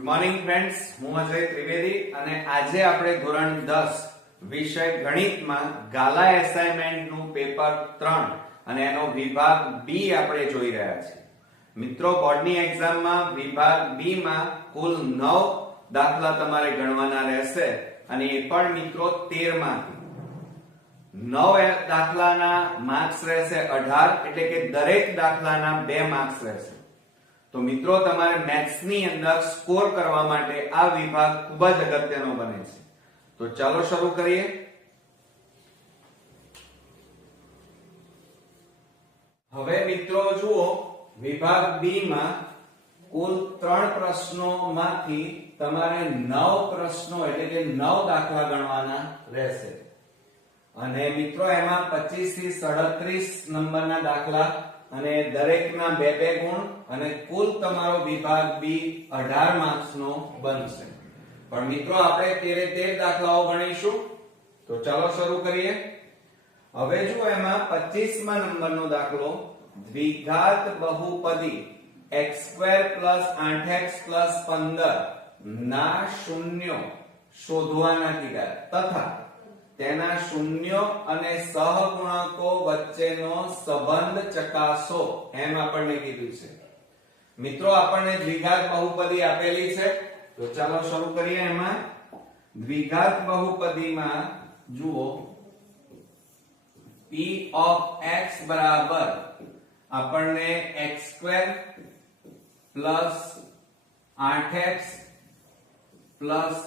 Good morning friends, હું અજય ત્રિવેદી અને આજે આપણે ધોરણ 10 વિષય ગણિતમાં ગાલા એસાઇનમેન્ટ નું પેપર 3 અને એનો વિભાગ બી આપણે જોઈ રહ્યા છીએ. મિત્રો, બોર્ડની એક્ઝામમાં વિભાગ બી માં કુલ 9 દાખલા તમારે ગણવાના રહેશે અને એ પણ મિત્રો 13 માંથી 9 દાખલાના માર્ક્સ રહેશે 18, એટલે કે દરેક દાખલાના 2 માર્ક્સ રહેશે. તો મિત્રો, તમારે મેથ્સ ની અંદર સ્કોર કરવા માટે આ વિભાગ ખૂબ જ અગત્યનો બને છે. તો ચાલો શરૂ કરીએ. હવે મિત્રો જુઓ, વિભાગ બી માં કુલ 3 પ્રશ્નોમાંથી તમારે 9 પ્રશ્નો એટલે કે 9 દાખલા ગણવાના રહેશે અને મિત્રો એમાં 25 થી 37 નંબરના દાખલા અને દરેકના 2-2 ગુણ અને કુલ તમારો વિભાગ બી 18 માર્ક્સ નો બનશે. પણ મિત્રો આપણે 13 દાખલાઓ ગણીશું. તો ચાલો શરૂ કરીએ. હવે જો એમાં 25મા નંબરનો દાખલો, દ્વિઘાત બહુપદી x2 8x 15 ના શૂન્યો શોધવાના કીધા તથા તેના શૂન્યો અને સહગુણકો વચ્ચેનો સંબંધ ચકાસો એમ આપણને કીધું છે. મિત્રો, આપણને દ્વિઘાત બહુપદી આપેલી છે. તો ચાલો શરૂ કરીએ. એમાં દ્વિઘાત બહુપદીમાં જુઓ, p of x બરાબર આપણને x2 8x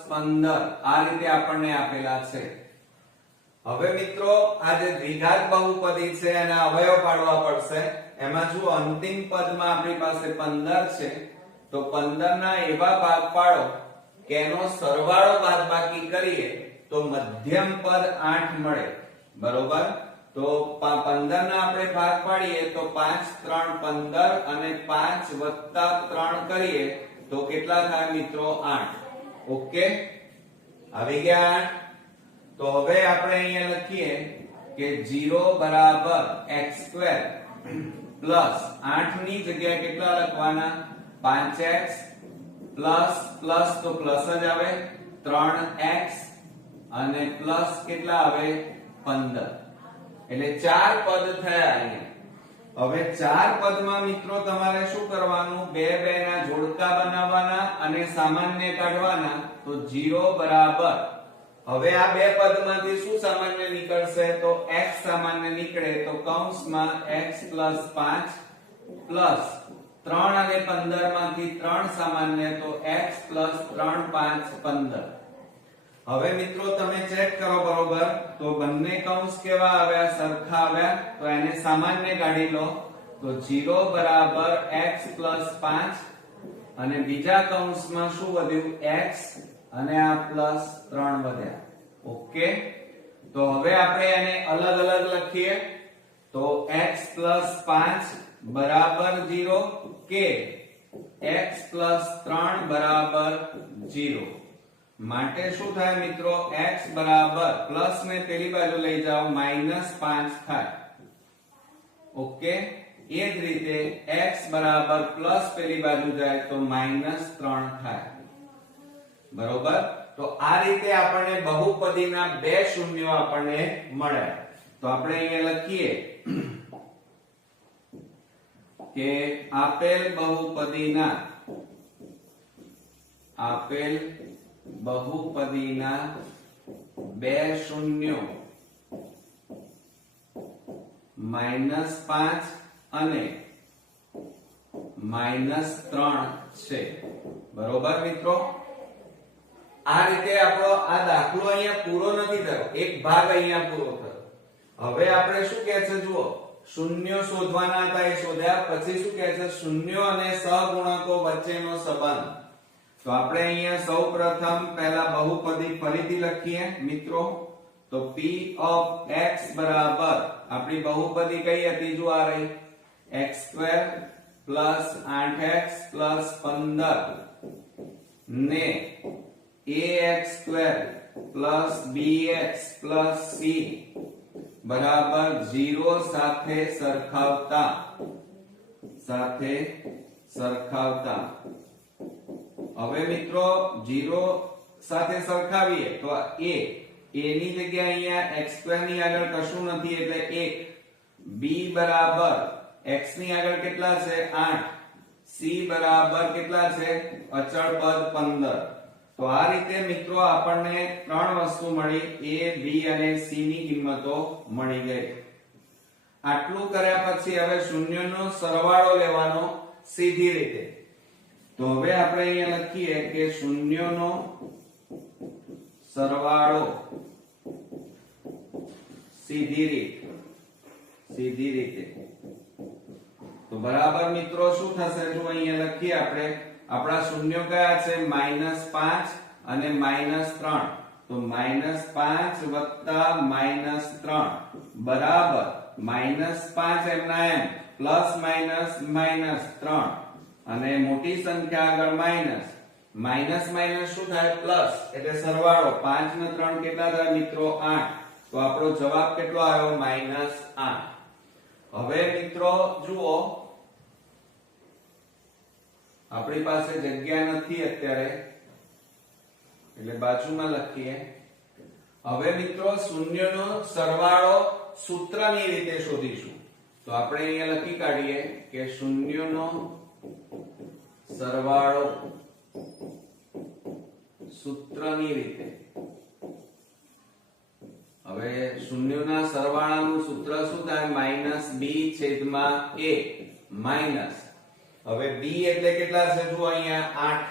15 આ રીતે આપણને આપેલા છે. હવે મિત્રો, આ જે દ્વિઘાત બહુપદી છે એના અવયવ પાડવા પડશે. એમાં જો અંતિમ પદમાં આપણી પાસે 15 છે, તો 15 ના એવા ભાગ પાડો કે એનો સરવાળો બાદબાકી કરીએ તો મધ્યમ પદ 8 મળે. બરોબર? તો 15 ના આપણે ભાગ પાડીએ તો 5 3 15 અને 5 વત્તા 3 કરીએ તો કેટલા થાય મિત્રો? 8. ઓકે, આવી ગયા 8. તો હવે આપણે અહીંયા લખીએ કે 0 બરાબર x2 પ્લસ 8 ની જગ્યાએ કેટલા લખવાના? 5x પ્લસ પ્લસ તો પ્લસ જ આવે 3x અને પ્લસ કેટલા આવે? 15. એટલે 4 પદ થયા અહીંયા. હવે 4 પદમાં મિત્રો તમારે શું કરવાનું? 2 ના જોડકા બનાવવાના અને સામાન્ય કાઢવાના. તો 0 બરાબર, હવે આ 2 પદમાંથી શું સામાન્ય નીકળશે? તો x સામાન્ય નીકળે તો કૌંસમાં x 5 પ્લસ 3 અને 15 માંથી 3 સામાન્ય તો x 3 5 15. હવે મિત્રો તમે ચેક કરો બરોબર. તો બંને કૌંસ કેવા આવ્યા? સરખા આવ્યા. તો એને સામાન્ય કાઢી લો. તો 0 બરાબર x 5 અને બીજા કૌંસમાં શું વધ્યું? x અને આ પ્લસ 3 વધ્યા. ઓકે, તો હવે આપણે એને અલગ અલગ લખીએ. તો x 5 બરાબર 0 કે x 3 બરાબર 0. માટે શું થાય મિત્રો? x બરાબર પ્લસ ને પેલી બાજુ લઈ જાઓ -5 થાય. ઓકે, એ જ રીતે x બરાબર પ્લસ પેલી બાજુ જાય તો -3 થાય. બરોબર? તો આ રીતે આપણને બહુપદીના 2 શૂન્યો આપણને મળ્યા. તો આપણે અહીંયા લખીએ કે આપેલ બહુપદીના 2 શૂન્યો -5 અને -3 છે. બરોબર મિત્રો? આ રીતે આપણો આ દાખલો અહીંયા પૂરો નથી થયો, એક ભાગ અહીંયા પૂરો થયો. હવે આપણે શું કહે છે જુઓ, શૂન્યો શોધવાના હતા એ શોધ્યા. પછી શું કહે છે? શૂન્યો અને સહગુણકો વચ્ચેનો સંબંધ. તો આપણે અહીંયા સૌપ્રથમ પહેલા બહુપદી ફરીથી લખીએ મિત્રો. તો p of x બરાબર આપણી બહુપદી કઈ હતી? જો આ રહી x2 8x 15 ને ax2 bx c બરાબર 0 સાથે સરખાવતા હવે મિત્રો 0 સાથે સરખાવીએ તો a ની જગ્યાએ અહીંયા x² ની આગળ કશું નથી એટલે 1 b બરાબર x ની આગળ કેટલા છે 8 c બરાબર કેટલા છે અચળ પદ 15 તો આ રીતે મિત્રો આપણને ત્રણ વસ્તુ મળી a b અને c ની કિંમતો મળી ગઈ આટલું કર્યા પછી હવે શૂન્યનો સરવાળો લેવાનો સીધી રીતે તો હવે આપણે અહીંયા લખીએ કે શૂન્યનો સરવાળો સીધી રીતે તો બરાબર મિત્રો શું થશે જો અહીંયા લખીએ આપણે આપણા શૂન્યો કયા છે -5 અને -3 તો -5 વત્તા -3 બરાબર -5 એમના એમ પ્લસ માઇનસ -3 અને મોટી સંખ્યા આગળ માઇનસ શું થાય પ્લસ એટલે સરવાળો 5 ને 3 કેટલા થાય મિત્રો 8 તો આપણો જવાબ કેટલો આવ્યો -8 હવે મિત્રો જુઓ આપણી પાસે જગ્યા નથી અત્યારે એટલે બાજુમાં લખીએ હવે મિત્રો શૂન્યનો સરવાળો સૂત્રની રીતે શોધીશું તો આપણે અહીંયા લખી કાઢીએ કે શૂન્યનો સરવાળો સૂત્રની રીતે હવે શૂન્યના સરવાળાનું સૂત્ર શું થાય -b/a માઈનસ હવે b એટલે કેટલા છે જો અહીંયા 8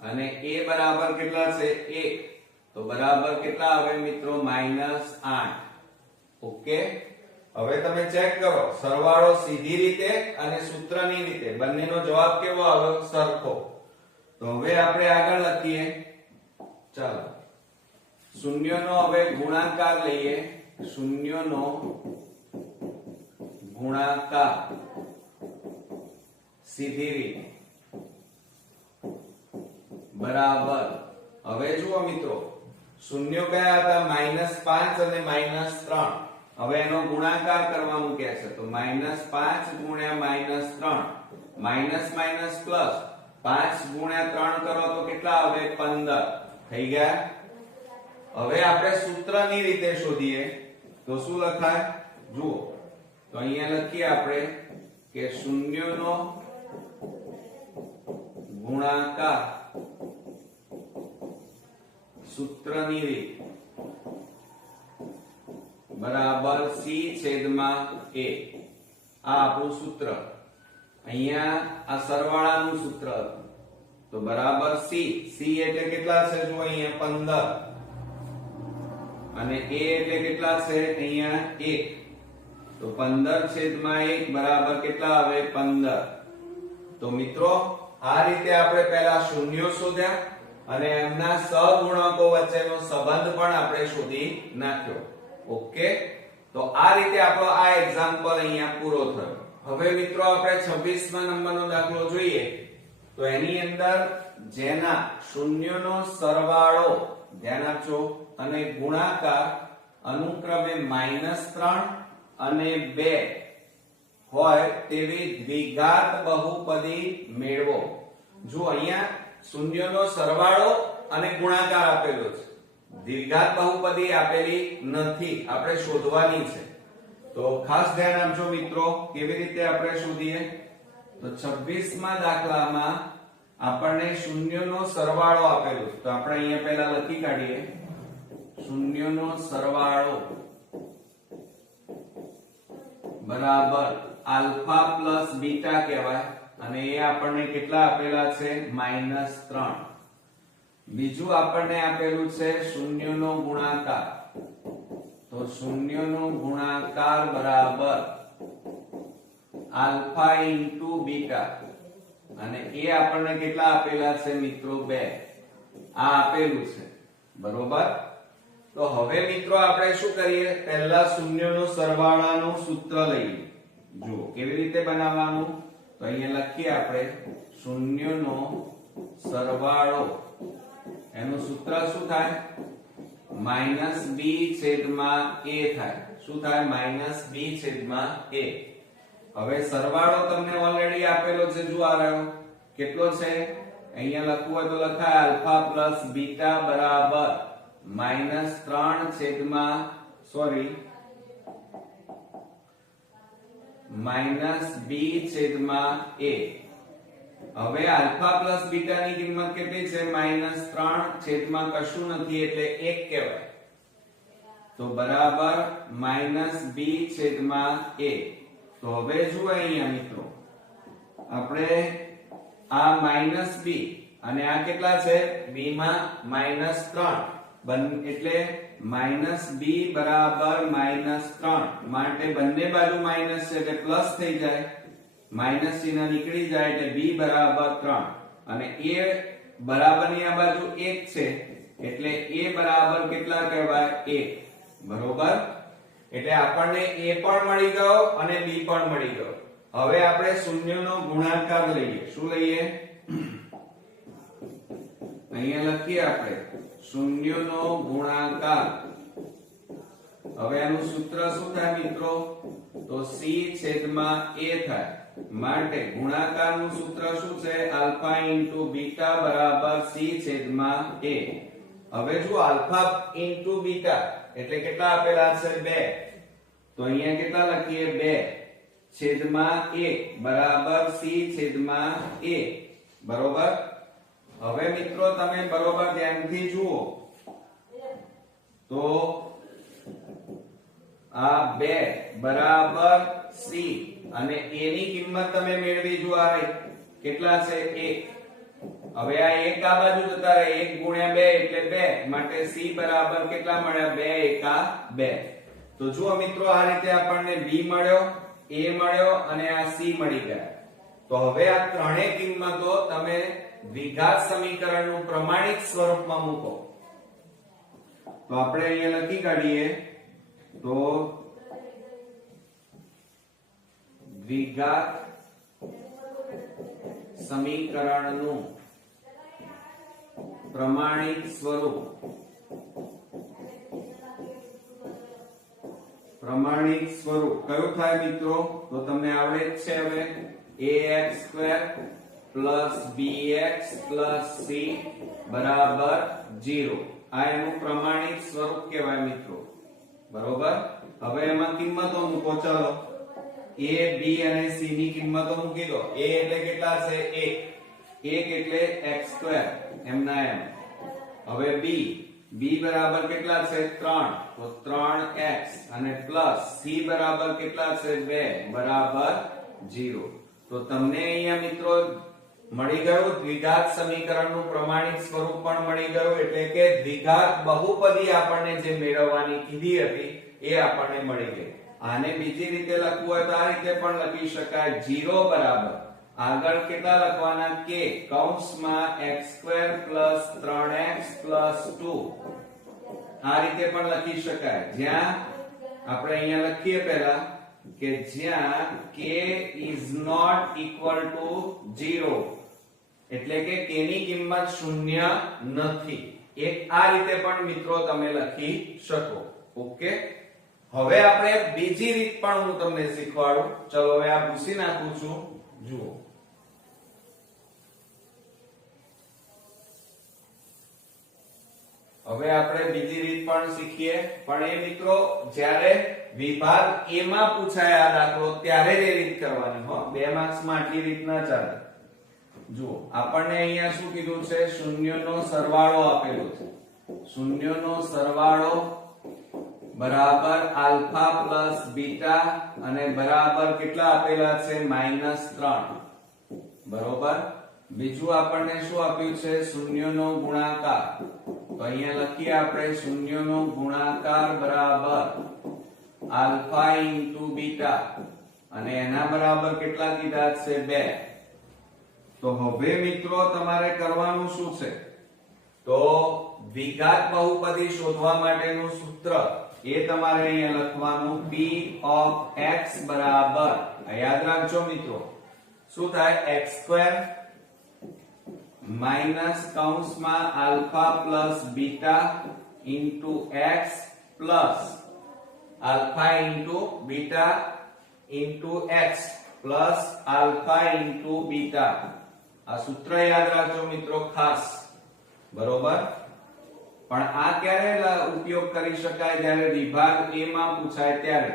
અને a બરાબર કેટલા છે 1 તો બરાબર કેટલા આવે મિત્રો -8 ઓકે હવે તમે ચેક કરો સરવાળો સીધી રીતે અને સૂત્રની રીતે બંનેનો જવાબ કેવો આવ્યો સરખો તો હવે આપણે આગળ લખીએ ચાલો શૂન્યનો હવે ગુણાકાર લઈએ શૂન્યનો ગુણાકાર સીધી રીતે બરાબર હવે જુઓ મિત્રો શૂન્યો કયા હતા -5 અને -3 હવે એનો ગુણાકાર કરવાનું કહે છે તો -5 ગુણ્યા -3 માઈનસ પ્લસ 5 ગુણ્યા 3 કરો તો કેટલા આવે 15 થઈ ગયા હવે આપણે સૂત્રની રીતે શોધીએ તો શું લખાય જુઓ તો અહીંયા લખીએ આપણે કે શૂન્યનો ગુણાકાર સૂત્રની રીત બરાબર c/a આ આપણું સૂત્ર અહીંયા આ સરવાળાનું સૂત્ર હતું તો બરાબર c એટલે કેટલા છે જો અહીંયા 15 અને a એટલે કેટલા છે અહીંયા 1 તો 15/1 બરાબર કેટલા આવે 15 તો મિત્રો આ રીતે આપણે પહેલા શૂન્યો શોધ્યા અને એમના સહગુણકો વચ્ચેનો સંબંધ પણ આપણે શોધી નાખ્યો ઓકે તો આ રીતે આપણો આ એક્ઝામ્પલ અહીંયા પૂરો થયો હવે મિત્રો આપણે 26મા નંબરનો દાખલો જોઈએ તો એની અંદર જેના શૂન્યનો સરવાળો ધ્યાન આપજો અને ગુણાકાર અનુક્રમે -3 અને 2 હોય તેવી દ્વિઘાત બહુપદી મેળવો જો અહીંયા શૂન્યનો સરવાળો અને ગુણાકાર આપેલો છે દ્વિઘાત બહુપદી આપેલી નથી આપણે શોધવાની છે તો ખાસ ધ્યાન આપજો મિત્રો કેવી રીતે આપણે શોધીએ તો 26મા દાખલામાં આપણને શૂન્યનો સરવાળો આપેલો છે તો આપણે અહીંયા પહેલા લખી કાઢીએ શૂન્યનો સરવાળો બરાબર આલ્ફા પ્લસ બીટા કહેવાય અને એ આપણને કેટલા આપેલા છે -3 બીજું આપણને આપેલું છે શૂન્યનો ગુણાકાર તો શૂન્યનો ગુણાકાર બરાબર આલ્ફા ઇન્ટુ બીટા અને એ આપણને કેટલા આપેલા છે મિત્રો 2 આ આપેલું છે બરોબર તો હવે મિત્રો આપણે શું કરીએ પહેલા શૂન્યનો સરવાળાનું સૂત્ર લઈએ જુઓ કેવી રીતે બનાવવાનું તો અહીંયા લખીએ આપણે શૂન્યનો સરવાળો એનું સૂત્ર શું થાય -b/a થાય શું થાય -b/a હવે સરવાળો તમને ઓલરેડી આપેલો છે જો આ રહ્યો કેટલો છે? અહીંયા લખવું હોય તો લખાય આલ્ફા પ્લસ બીટા બરાબર -3 છેદમાં -b છેદમાં a. હવે આલ્ફા પ્લસ બીટા ની કિંમત કેટલી છે? -3 છેદમાં કશું નથી એટલે 1 કહેવાય. તો બરાબર -b છેદમાં a. તો હવે જુઓ અહીંયા મિત્રો, આપણે આ -b અને આ કેટલા છે? b માં -3 એટલે -b બરાબર -3 માટે બંને બાજુ માઈનસ છે એટલે પ્લસ થઈ જાય. માઈનસ ચિહ્ન નીકળી જાય એટલે b બરાબર 3 અને a બરાબર ની આ બાજુ 1 છે એટલે a બરાબર કેટલા કહેવાય? 1. બરોબર? એટલે આપણને a પણ મળી ગયો અને b પણ મળી ગયો. હવે આપણે શૂન્યનો ગુણાકાર લઈએ. શું લઈએ? અહીંયા લખીએ આપણે શૂન્યનો ગુણાકાર. હવે આનું સૂત્ર શું થાય મિત્રો? તો c છેદમાં a થાય. માટે ગુણાકારનું સૂત્ર શું છે? આલ્ફા ઇન્ટુ બીટા બરાબર c છેદમાં a. હવે જો આલ્ફા ઇન્ટુ બીટા એટલે કેટલા આપેલા છે? 2. તો અહીંયા કેટલા લખીએ? 2 છેદમાં 1 બરાબર c છેદમાં a. બરોબર? હવે મિત્રો તમે બરોબર ધ્યાનથી જુઓ તો આ 2 બરાબર c અને a ની કિંમત તમે મેળવી જો આ કેટલા છે? 1. હવે આ 1 આ બાજુ જતા રહે 1 ગુણ્યા 2 એટલે 2 માટે c બરાબર કેટલા મળ્યા? 2 એકા 2. તો જુઓ મિત્રો આ રીતે આપણને b મળ્યો, a મળ્યો અને આ c મળી ગયા. તો હવે આ ત્રણેય કિંમતો તમે દ્વિઘાત સમીકરણનું પ્રમાણિત સ્વરૂપમાં મૂકો. તો આપણે અહીંયા લખી કાઢીએ તો દ્વિઘાત સમીકરણનું પ્રમાણિત સ્વરૂપ. પ્રમાણિત સ્વરૂપ કયું થાય મિત્રો? તો તમને આવડે જ છે. હવે ax² + bx + c બરાબર 0. આ એનું પ્રમાણિત સ્વરૂપ કહેવાય મિત્રો. બરોબર? હવે એમાં કિંમતો મૂકો. ચલો a, b અને c ની કિંમતો મૂકી દો. a એટલે કેટલા છે? 1. 1 એટલે x² એમના એમ. હવે b બરાબર કેટલા છે? 3. તો 3x અને પ્લસ c બરાબર કેટલા છે? 2 બરાબર 0. તો તમને અહીંયા મિત્રો મળી ગયું દ્વિઘાત સમીકરણનું પ્રમાણિત સ્વરૂપ પણ મળી ગયું. એટલે કે દ્વિઘાત બહુપદી આપણને જે મેળવવાની કીધી હતી એ આપણને મળી ગઈ. આને બીજી રીતે લખવું હોય તો આ રીતે પણ લખી શકાય. 0 બરાબર આગળ કેટલા લખવાના? k કૌંસમાં x² + 3x + 2. આ રીતે પણ લખી શકાય. જ્યાં આપણે અહીંયા લખીએ પહેલા કે જ્યાં k ≠ 0 એટલે કે k ની કિંમત 0 નથી. એક આ રીતે પણ મિત્રો તમે લખી શકો. ઓકે? હવે આપણે બીજી રીત પણ હું તમને શીખવાડું. ચલો હવે આ ભૂસી નાખું છું. જુઓ હવે આપણે બીજી રીત પણ શીખીએ. પણ એ મિત્રો જ્યારે વિભાગ A માં પૂછાય આ દાખલો ત્યારે જ એ રીત કરવાની હો. 2 માર્ક્સ માં આટલી રીત ના ચાલે. જુઓ આપણને અહીંયા શું કીધું છે? શૂન્યનો સરવાળો આપેલો છે. શૂન્યનો સરવાળો બરાબર આલ્ફા પ્લસ બીટા અને બરાબર કેટલા આપેલા છે? -3. બરોબર? બીજું આપણને શું આપ્યું છે? શૂન્યનો ગુણાકાર. તો અહીંયા લખીએ આપણે શૂન્યનો ગુણાકાર બરાબર આલ્ફા ઇન્ટુ બીટા અને એના બરાબર કેટલા કીધા છે? 2. તો હવે મિત્રો તમારે કરવાનું શું છે? તો દ્વિઘાત બહુપદી શોધવા માટેનું સૂત્ર એ તમારે અહીંયા લખવાનું p of x બરાબર યાદ રાખજો મિત્રો શું થાય? x² માઈનસ કૌંસમાં alpha plus beta into x plus alpha into beta into x plus alpha into beta આ સૂત્ર યાદ રાખજો મિત્રો ખાસ, બરોબર. પણ આ ક્યારે ઉપયોગ કરી શકાય? જ્યારે વિભાગ A માં પૂછાય ત્યારે.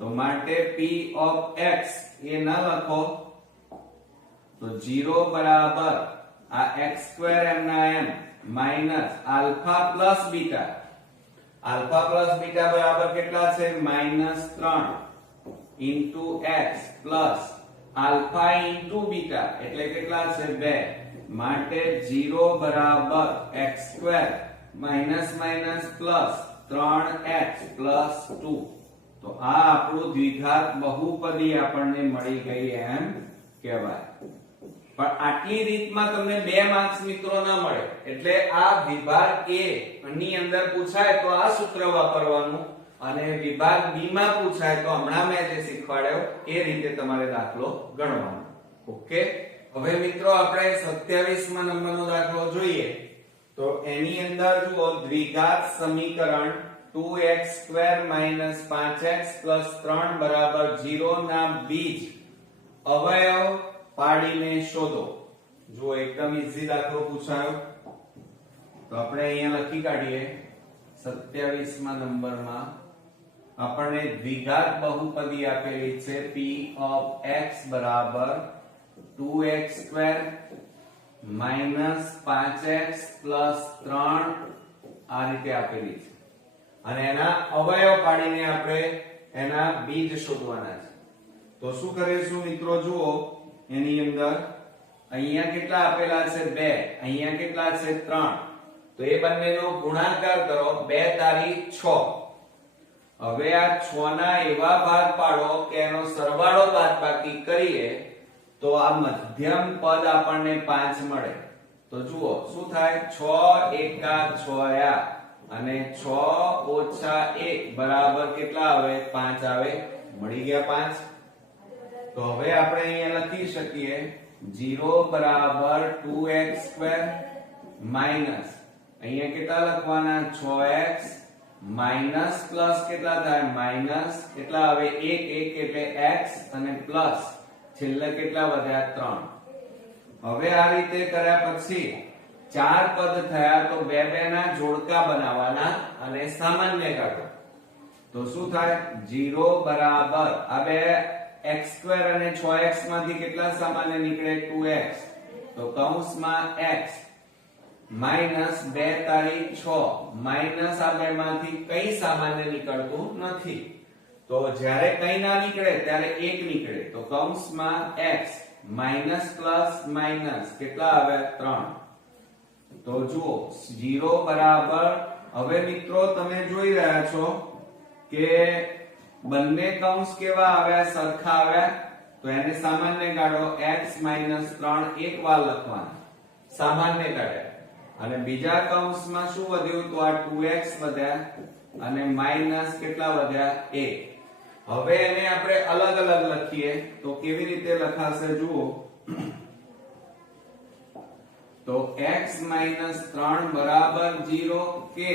તો માટે p of x એ ન લખો તો 0 બરાબર આ x² m ના m minus alpha plus beta. Alpha plus beta બરાબર કેટલા છે? -3 into x plus alpha into beta એટલે કેટલા છે? 2. માટે 0 બરાબર x² minus minus plus 3x plus 2. તો આ આપણું દ્વિઘાત બહુપદી આપણને મળી ગઈ એમ કહેવાય. પણ આટલી રીતમાં તમને 2 માર્ક્સ મિત્રો ન મળે. એટલે આ વિભાગ A ની અંદર પૂછાય તો આ સૂત્ર વાપરવાનું, અને વિભાગ B માં પૂછાય તો હમણાં મેં જે શીખવાડ્યો એ રીતે તમારે દાખલો ગણવાનો. ઓકે. હવે મિત્રો આપણે 27મા નંબરનો દાખલો જોઈએ. તો એની અંદર જુઓ, દ્વિઘાત સમીકરણ 2x² 5x 3 બરાબર 0 ના બીજ અવયવ પાડીને શોધો. જો એકદમ ઈઝી દાખલો પૂછાયો. તો આપણે અહીંયા લખી કાઢીએ 27મા નંબરમાં આપણને દ્વિઘાત બહુપદી આપેલી છે p of x બરાબર 2x² 5x 3 આ રીતે આપેલી છે, અને એના અવયવ પાડીને આપણે એના બીજ શોધવાના છે. તો શું કરીશું મિત્રો? જુઓ એની અંદર અહીંયા કેટલા આપેલા છે? 2. અહીંયા કેટલા છે? 3. તો એ બંનેનો ગુણાકાર કરો. 2 તારી 6. હવે આ 6 ના એવા ભાગ પાડો કે એનો સરવાળો બાદબાકી કરીએ તો આ મધ્યમ પદ આપણને 5 મળે. તો જુઓ શું થાય? 6 એકા 6 અને 6 ઓછા 1 બરાબર કેટલા આવે? 5 આવે. મળી ગયા 5. તો હવે આપણે અહીંયા લખી શકીએ 0 બરાબર 2x² માઈનસ અહીંયા કેટલા લખવાના? 6x માઈનસ પ્લસ કેટલા થાય? માઈનસ કેટલા આવે? 1 એટલે x અને પ્લસ છેલ્લે કેટલા વધ્યા? 3. હવે આ રીતે કર્યા પછી 4 પદ થયા તો 2 2 ના જોડકા બનાવવાના અને સામાન્ય કાઢો. તો શું થાય? 0 બરાબર આ બે x² અને 6x માંથી કેટલા સામાન્ય નીકળે? 2x. તો કૌંસમાં x માઈનસ 2 તારી 6 માઈનસ આ બે માંથી કઈ સામાન્ય નીકળતું નથી. તો જ્યારે કઈ ના નીકળે ત્યારે 1 નીકળે. તો કૌંસમાં x માઈનસ પ્લસ માઈનસ કેટલા આવે? 3. તો જુઓ 0 બરાબર, હવે મિત્રો તમે જોઈ રહ્યા છો કે બંને કૌંસ કેવા આવ્યા? સરખા આવ્યા. તો એને સામાન્ય કાઢો. x માઈનસ 3 એક વાર લખવાના, સામાન્ય કાઢ્યા. અને બીજા કૌંસમાં શું વધ્યું? તો આ 2x વધ્યા અને માઈનસ કેટલા વધ્યા? 1. હવે એને આપણે અલગ અલગ લખીએ તો કેવી રીતે લખાશે? જુઓ તો x માઈનસ 3 બરાબર 0 કે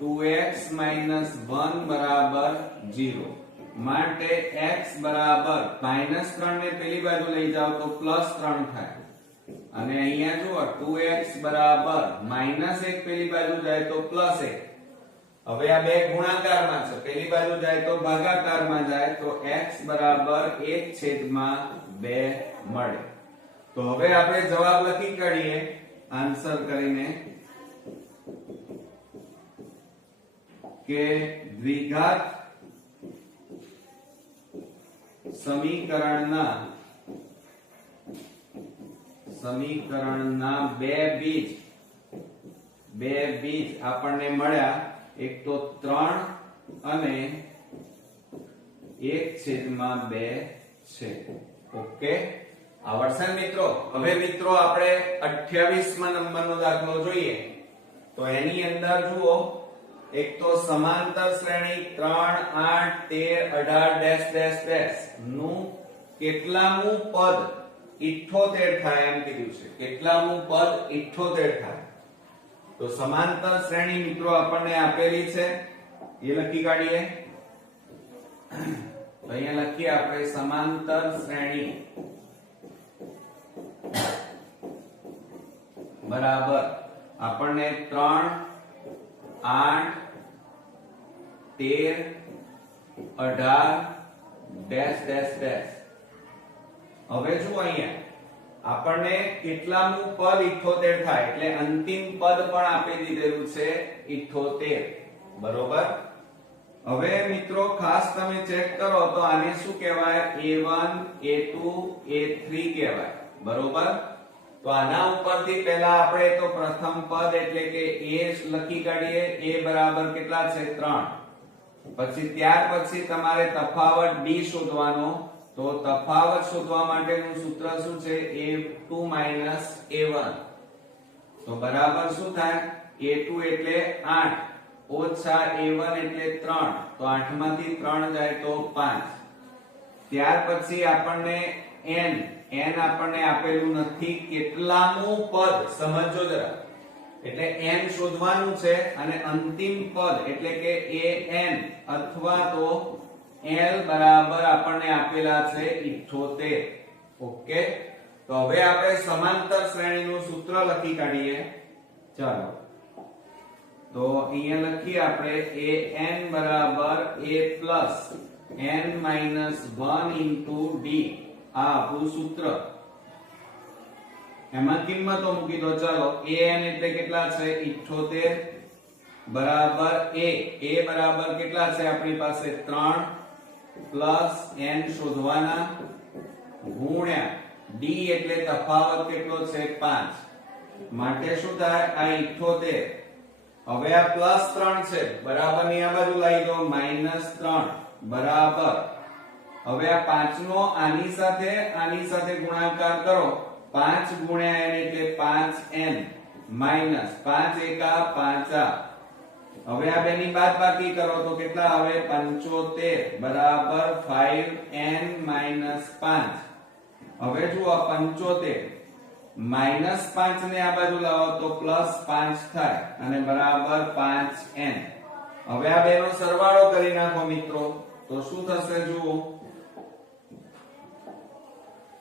2x માઈનસ 1 બરાબર 0. માટે x બરાબર -3 ને પેલી બાજુ લઈ જાઓ તો +3 થાય, અને અહીંયા જુઓ 2x બરાબર -1 પેલી બાજુ જાય તો +1. હવે આ બે ગુણાકારમાં છે, પેલી બાજુ જાય તો ભાગાકારમાં જાય તો x બરાબર 1/2 મળે. તો હવે આપણે જવાબ લખી કાઢીએ આન્સર કરીને કે દ્વિઘાત સમીકરણના બે બીજ આપણને મળ્યા, એક તો 3 અને 1/2 છે. ઓકે, આવડશે મિત્રો? હવે મિત્રો આપણે 28મા નંબરનો દાખલો જોઈએ. તો એની અંદર જુઓ, એક તો સમાંતર શ્રેણી 3 8 13 18 નું કેટલામું પદ 78 થાય એમ કીધું છે. કેટલામું પદ 78 થાય. તો સમાંતર શ્રેણી મિત્રો આપણને આપેલી છે, એ લખી કાઢીએ. તો અહીંયા લખીએ આપણે સમાંતર શ્રેણી બરાબર આપણને 3 8 13 18 ડેશ ડેશ ડેશ. હવે જુઓ અહીંયા આપણને કેટલામું પદ 78 થાય એટલે અંતિમ પદ પણ આપી દીધેલું છે 78. બરોબર. હવે મિત્રો ખાસ તમે ચેક કરો તો આને શું કહેવાય? A1 A2 A3 કહેવાય. બરોબર. તો આના ઉપરથી પહેલા આપણે તો પ્રથમ પદ એટલે કે a લખી કાઢીએ. a બરાબર કેટલા છે? 3. પછી ત્યાર પછી તમારે તફાવત d શોધવાનો. તો તફાવત શોધવા માટેનું સૂત્ર શું છે? a2 a1. તો બરાબર શું થાય? a2 એટલે 8 ઓછા a1 એટલે 3. તો 8 માંથી 3 જાય તો 5. ત્યાર પછી આપણને n આપણને આપેલું નથી. કેટલામું પદ સમજો જરા. એટલે n શોધવાનું છે અને અંતિમ પદ એટલે કે an અથવા તો l બરાબર આપણને આપેલા છે 78. ઓકે. તો હવે આપણે સમાંતર શ્રેણીનું સૂત્ર લખી કાઢીએ. ચાલો તો અહીંયા લખીએ આપણે an બરાબર a plus n minus 1 into d. આ આપણું સૂત્ર. એમાં કિંમતો મૂકી દો. ચાલો an એટલે કેટલા છે? 78 બરાબર a બરાબર કેટલા છે આપણી પાસે? 3 પ્લસ n શોધવાના ગુણ્યા d એટલે તફાવત કેટલો છે? 5. માટે શું થાય? આ 78. હવે આ પ્લસ 3 છે બરાબર ની આ બાજુ લઈ દો -3 બરાબર. હવે આ 5 નો આની સાથે ગુણાકાર કરો. 5 ગુણ્યા n એટલે 5n માઈનસ 5 એકા 5 આ. હવે આ બેની બાદબાકી કરો તો કેટલા આવે? 75 બરાબર 5n 5. હવે જુઓ 75 -5 ને આ બાજુ લાવો તો +5 થાય અને બરાબર 5n. હવે આ બેનો સરવાળો કરી નાખો મિત્રો. તો શું થશે? જુઓ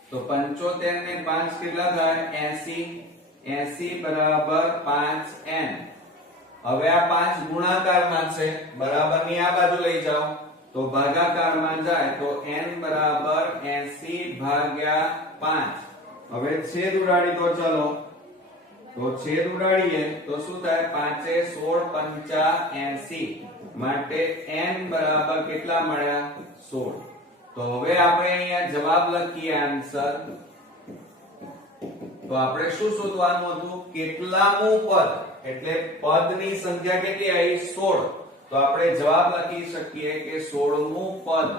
તો 75 ને 5 કેટલા થાય? 80 બરાબર 5n. હવે આ 5 ગુણાકારમાં છે બરાબર ની આ બાજુ લઈ જાઓ તો ભાગાકારમાં જાય તો n બરાબર 80 ભાગ્યા 5. હવે છેદ ઉડાડી દો. ચલો તો છેદ ઉડાડીએ તો શું થાય? 5 16 85 માટે n બરાબર કેટલા મળ્યા? 16. તો હવે આપણે અહીંયા જવાબ લખીએ આન્સર. તો આપણે શું શોધવાનું હતું? કેટલામું પદ એટલે પદની સંખ્યા કેટલી આવી? 16. તો આપણે જવાબ લખી શકીએ કે 16મું પદ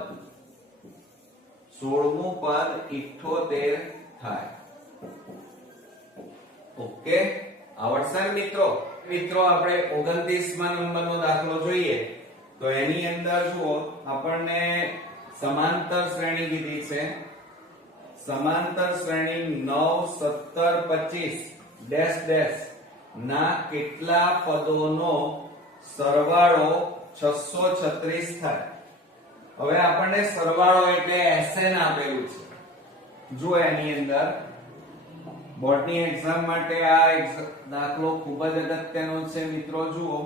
78 થાય. ઓકે. આવડશે મિત્રો? આપણે 29મા નંબરનો દાખલો જોઈએ. તો એની અંદર જુઓ આપણને સમાંતર શ્રેણી કીધી છે. સમાંતર શ્રેણી 9 17 25 ડેશ ડેશ ના કેટલા પદોનો સરવાળો 636 થાય. હવે આપણને સરવાળો એટલે SN આપેલું છે. જો એની અંદર બોર્ડની એક્ઝામ માટે આ દાખલો ખૂબ જ અગત્યનો છે મિત્રો. જુઓ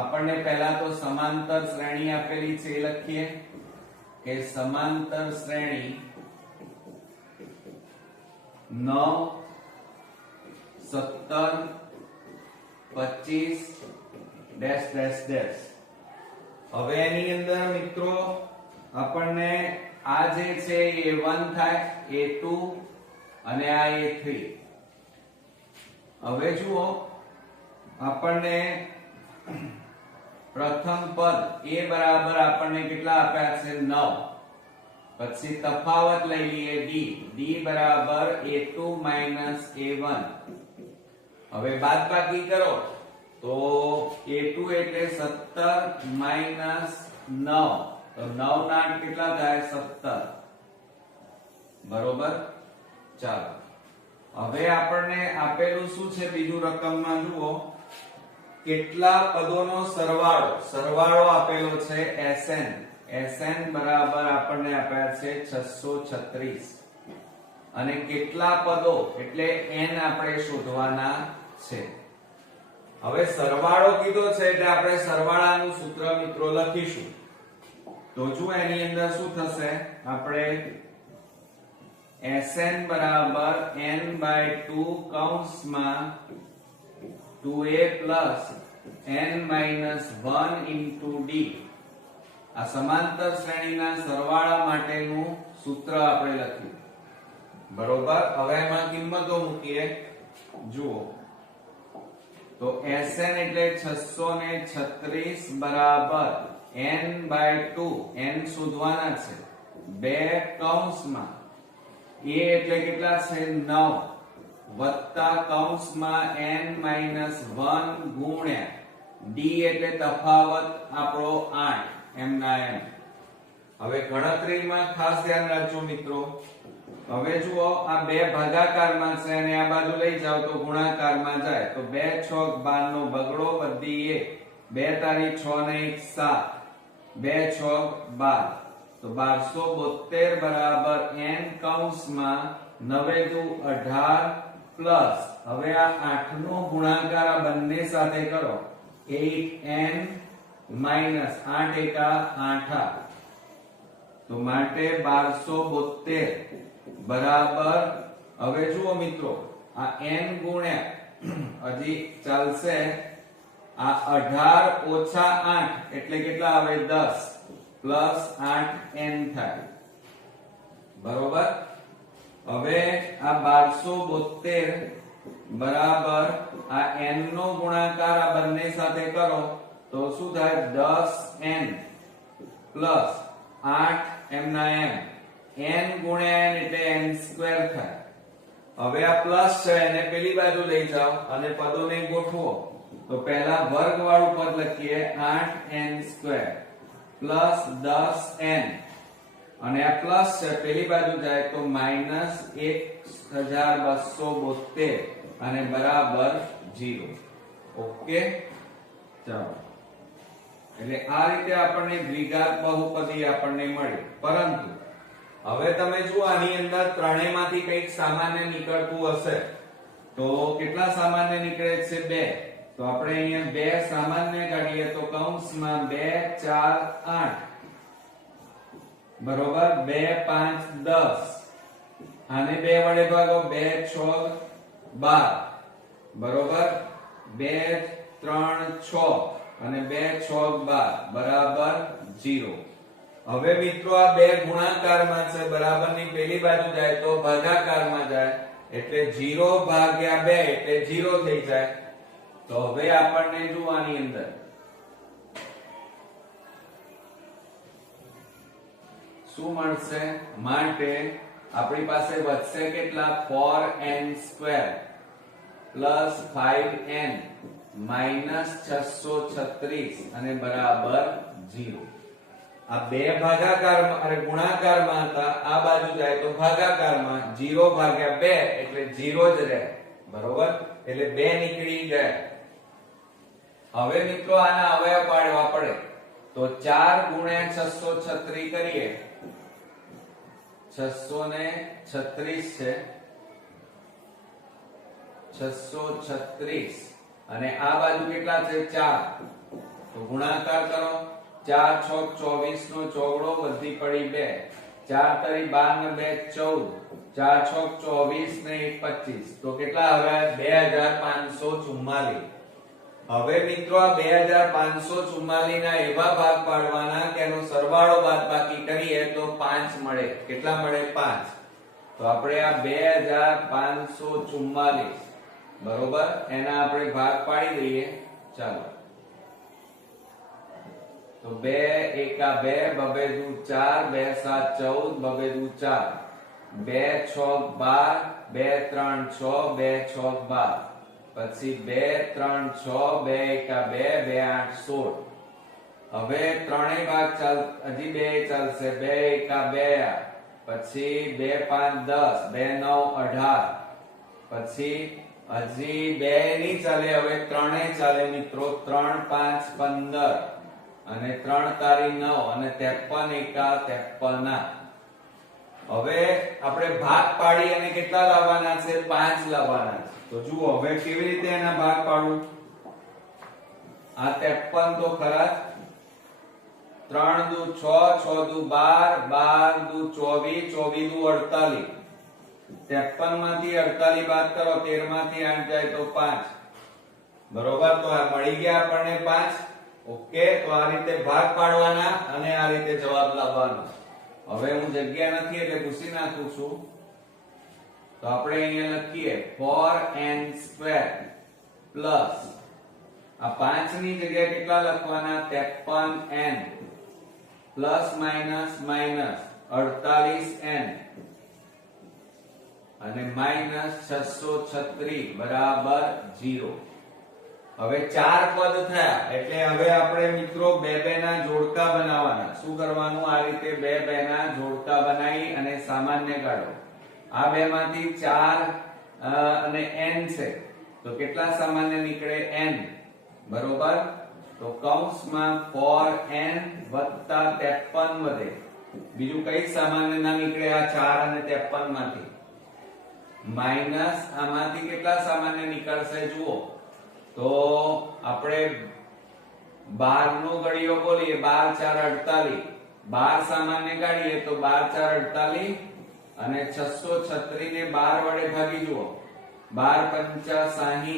આપણને પહેલા તો સમાંતર શ્રેણી આપેલી છે એ લખીએ કે સમાંતર શ્રેણી 9 17 25 ડેશ ડેશ ડેશ. હવે એની અંદર મિત્રો આપણને આ જે છે A1 થાય, A2 અને આ A3. હવે જુઓ આપણને પ્રથમ પદ a બરાબર આપણને કેટલા આપ્યા છે? 9. પછી તફાવત લઈ લઈએ d બરાબર a2 a1. હવે બાદબાકી કરો તો a2 એટલે 17 9. તો 9 ના 8 કેટલા થાય? 17. બરોબર. ચાલો હવે આપણને આપેલું શું છે બીજું રકમમાં? જુઓ કેટલા પદોનો સરવાળો આપેલો છે SN બરાબર આપણને આપ્યા છે 636. અને કેટલા પદો એટલે n આપણે શોધવાના છે. હવે સરવાળો કીધો છે એટલે આપણે સરવાળાનું સૂત્ર મિત્રો લખીશું. તો જો એની અંદર શું થશે, આપણે Sn બરાબર n/2 કૌંસમાં 2a plus n-1 into d. આ સમાંતર શ્રેણીના સરવાળા માટેનું સૂત્ર આપણે લખ્યું. બરોબર. હવે એમાં કિંમતો મૂકીએ. જુઓ તો Sn એટલે 636 બરાબર n/2, n શોધવાના છે, 2 કૌંસમાં a એટલે કેટલા છે 9 વત્તા કૌંસમાં n-1 ગુણ્યા d એટલે તફાવત આપણો 8 એમ ના એમ. હવે ગણતરીમાં ખાસ ધ્યાન રાખજો મિત્રો. હવે જુઓ આ બે ભાગાકારમાં છે અને આ બાજુ લઈ જાવ તો ગુણાકારમાં જાય. તો 2 6 12 નો બગડો બધી 1 2 તારી 6 ને 1 7 2 6 12 તો 1272 બરાબર n કૌંસમાં 9 દુ 18 પ્લસ હવે આ 8 નો ગુણાકાર આ બંને સાથે કરો 8n માઈનસ 8 એકા 8 તો માટે 1272 બરાબર. હવે જુઓ મિત્રો આ n ગુણ્યા હજી ચાલશે આ 18 ઓછા 8 એટલે કેટલા આવે 10 પ્લસ 8n થાય. બરોબર. હવે આ 1272 બરાબર આ n નો ગુણાકાર આ બંને સાથે કરો તો શું થાય 10n પ્લસ 8 m ના m n ગુણ્યા n એટલે n સ્ક્વેર થાય. હવે આ પ્લસ છે એને પેલી બાજુ લઈ જાઓ અને પદોને ગોઠવો. તો પહેલા વર્ગ વાળું પદ લખીએ 8n સ્ક્વેર પ્લસ 10n અને આ પ્લસ છે પેલી બાજુ જાય તો માઈનસ 1272 અને બરાબર 0. ઓકે ચાલો. એટલે આ રીતે આપણને દ્વિઘાત બહુપદી આપણને મળી. પરંતુ હવે તમે જુઓ આની અંદર ત્રણેયમાંથી કંઈક સામાન્ય નીકળતું હશે તો કેટલા સામાન્ય નીકળે છે 2. તો આપણે અહીંયા 2 સામાન્ય કાઢીએ તો કૌંસમાં 2 4 8 બરોબર 2 5 10 આને 2 વડે ભાગો 2 6 12 બરોબર 2 3 6 અને 2 6 12 બરાબર 0. હવે મિત્રો આ બે ગુણાકારમાં છે બરાબરની પેલી બાજુ જાય તો ભાગાકારમાં જાય એટલે 0 ભાગ્યા 2 એટલે 0 થઈ જાય. તો હવે આપણને જોવાની અંદર શું મળશે, માટે આપણી પાસે વધશે કેટલા 4n² પ્લસ 5n માઈનસ 636 અને બરાબર 0. આ બે ભાગાકારમાં અને ગુણાકારમાં હતા, આ બાજુ જાય તો ભાગાકારમાં 0 ભાગ્યા 2 એટલે 0 જ રહે. બરોબર. એટલે 2 નીકળી ગયા. હવે મિત્રો આના અવયવ પાડવા પડે તો 4 ગુણ્યા 636 કરીએ 636 છે 636 અને આ બાજુ કેટલા છે 4 તો ગુણાકાર કરો 4 6 24 નો ચોગડો વધી પડી 2 4 તરી 12 ને 2 14 4 6 24 ને 1 25 તો કેટલા હવે 2544. હવે મિત્રો આ 2544 ના એવા ભાગ પાડવાના કે એનો સરવાળો બાદબાકી કરીએ તો 5 મળે. કેટલા મળે 5. તો આપણે આ 2544 બરોબર એના આપણે ભાગ પાડી દઈએ. ચાલો તો 2 એકા 2 બબે દુ 4 2 7 14 બબે દુ 4 2 6 12 2 3 6 2 6 12 પછી 2 3 6 2 એકા 2 2 8 16. હવે ત્રણેય ભાગ ચાલ હજી 2 ચાલશે 2 એકા 2 પછી 2 5 10 2 9 18 પછી હજી 2 નહીં ચાલે હવે ત્રણેય ચાલે મિત્રો 3 5 15 અને 3 તારી 9 અને 53 એકા 53. હવે આપણે ભાગ પાડી અને કેટલા લાવવાના છે 5 લાવવાના છે. તો જુઓ હવે કેવી રીતે એના ભાગ પાડું. આ 53 તો ખરા જ. 3 દુ 6, 6 દુ 12, 12 દુ 24, 24 દુ 48. 53 માંથી 48 બાદ કરો, 13 માંથી 8 જાય તો 5. બરોબર, તો આ મળી ગયા આપણને 5. ઓકે, તો આ રીતે ભાગ પાડવાના અને આ રીતે જવાબ લાવવાનો. હવે હું જગ્યા નથી એટલે ભૂસી નાખું છું. તો આપણે અહીંયા લખીએ 4n² પ્લસ આ 5 ની જગ્યાએ કેટલા લખવાના 53n plus minus minus 48n અને માઈનસ 636 બરાબર 0. હવે 4 પદ થયા એટલે હવે આપણે મિત્રો બે બે ના જોડકા બનાવવાના. શું કરવાનું, આ રીતે બે બે ના જોડકા બનાવી અને સામાન્ય કાઢો. આ બે માંથી 4 અને n છે તો કેટલા સામાન્ય નીકળે n. બરોબર, તો કૌંસમાં 4n વત્તા 53 વધે. બીજું કઈ સામાન્ય ના નીકળે આ 4 અને 53 માંથી. માઈનસ આમાંથી કેટલા સામાન્ય નીકળશે જુઓ, તો આપણે 12 નો ઘડિયો બોલીએ 12 4 48. 12 સામાન્ય કાઢીએ તો 12 4 48 અને 636 ને 12 વડે ભાગી જુઓ. 12 5 60,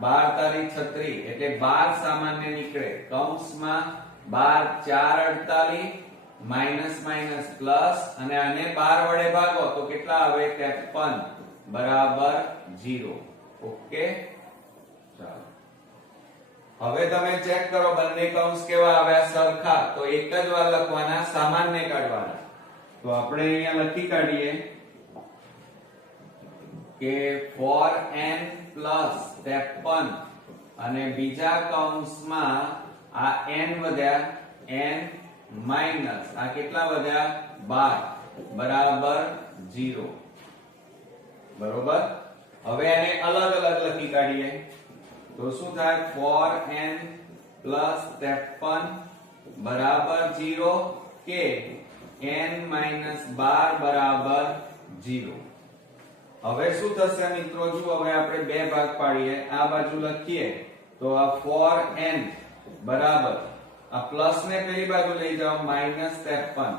12 તારી 36 એટલે 12 સામાન્ય નીકળે. કૌંસમાં 12 4 48 માઈનસ માઈનસ પ્લસ અને આને 12 વડે ભાગો તો કેટલા આવે 53 બરાબર 0. ઓકે, ચાલો હવે તમે ચેક કરો બંને કૌંસ કેવા આવ્યા સરખા. તો એક જ વાર લખવાના, સામાન્ય કાઢવાના. તો આપણે અહીંયા લખી કાઢીએ કે 4n પ્લસ 53 અને બીજા કૌંસમાં આ n વધ્યા n માઈનસ આ કેટલા વધ્યા 12 બરાબર 0. બરોબર, હવે આને અલગ અલગ લખી કાઢીએ તો શું થાય 4n પ્લસ 53 બરાબર 0 કે n માઈનસ 12 બરાબર 0. હવે શું થશે મિત્રો, જો હવે આપણે બે ભાગ પાડીએ. આ બાજુ લખીએ તો આ 4n બરાબર આ પ્લસ ને પેલી બાજુ લઈ જાઓ માઈનસ 53.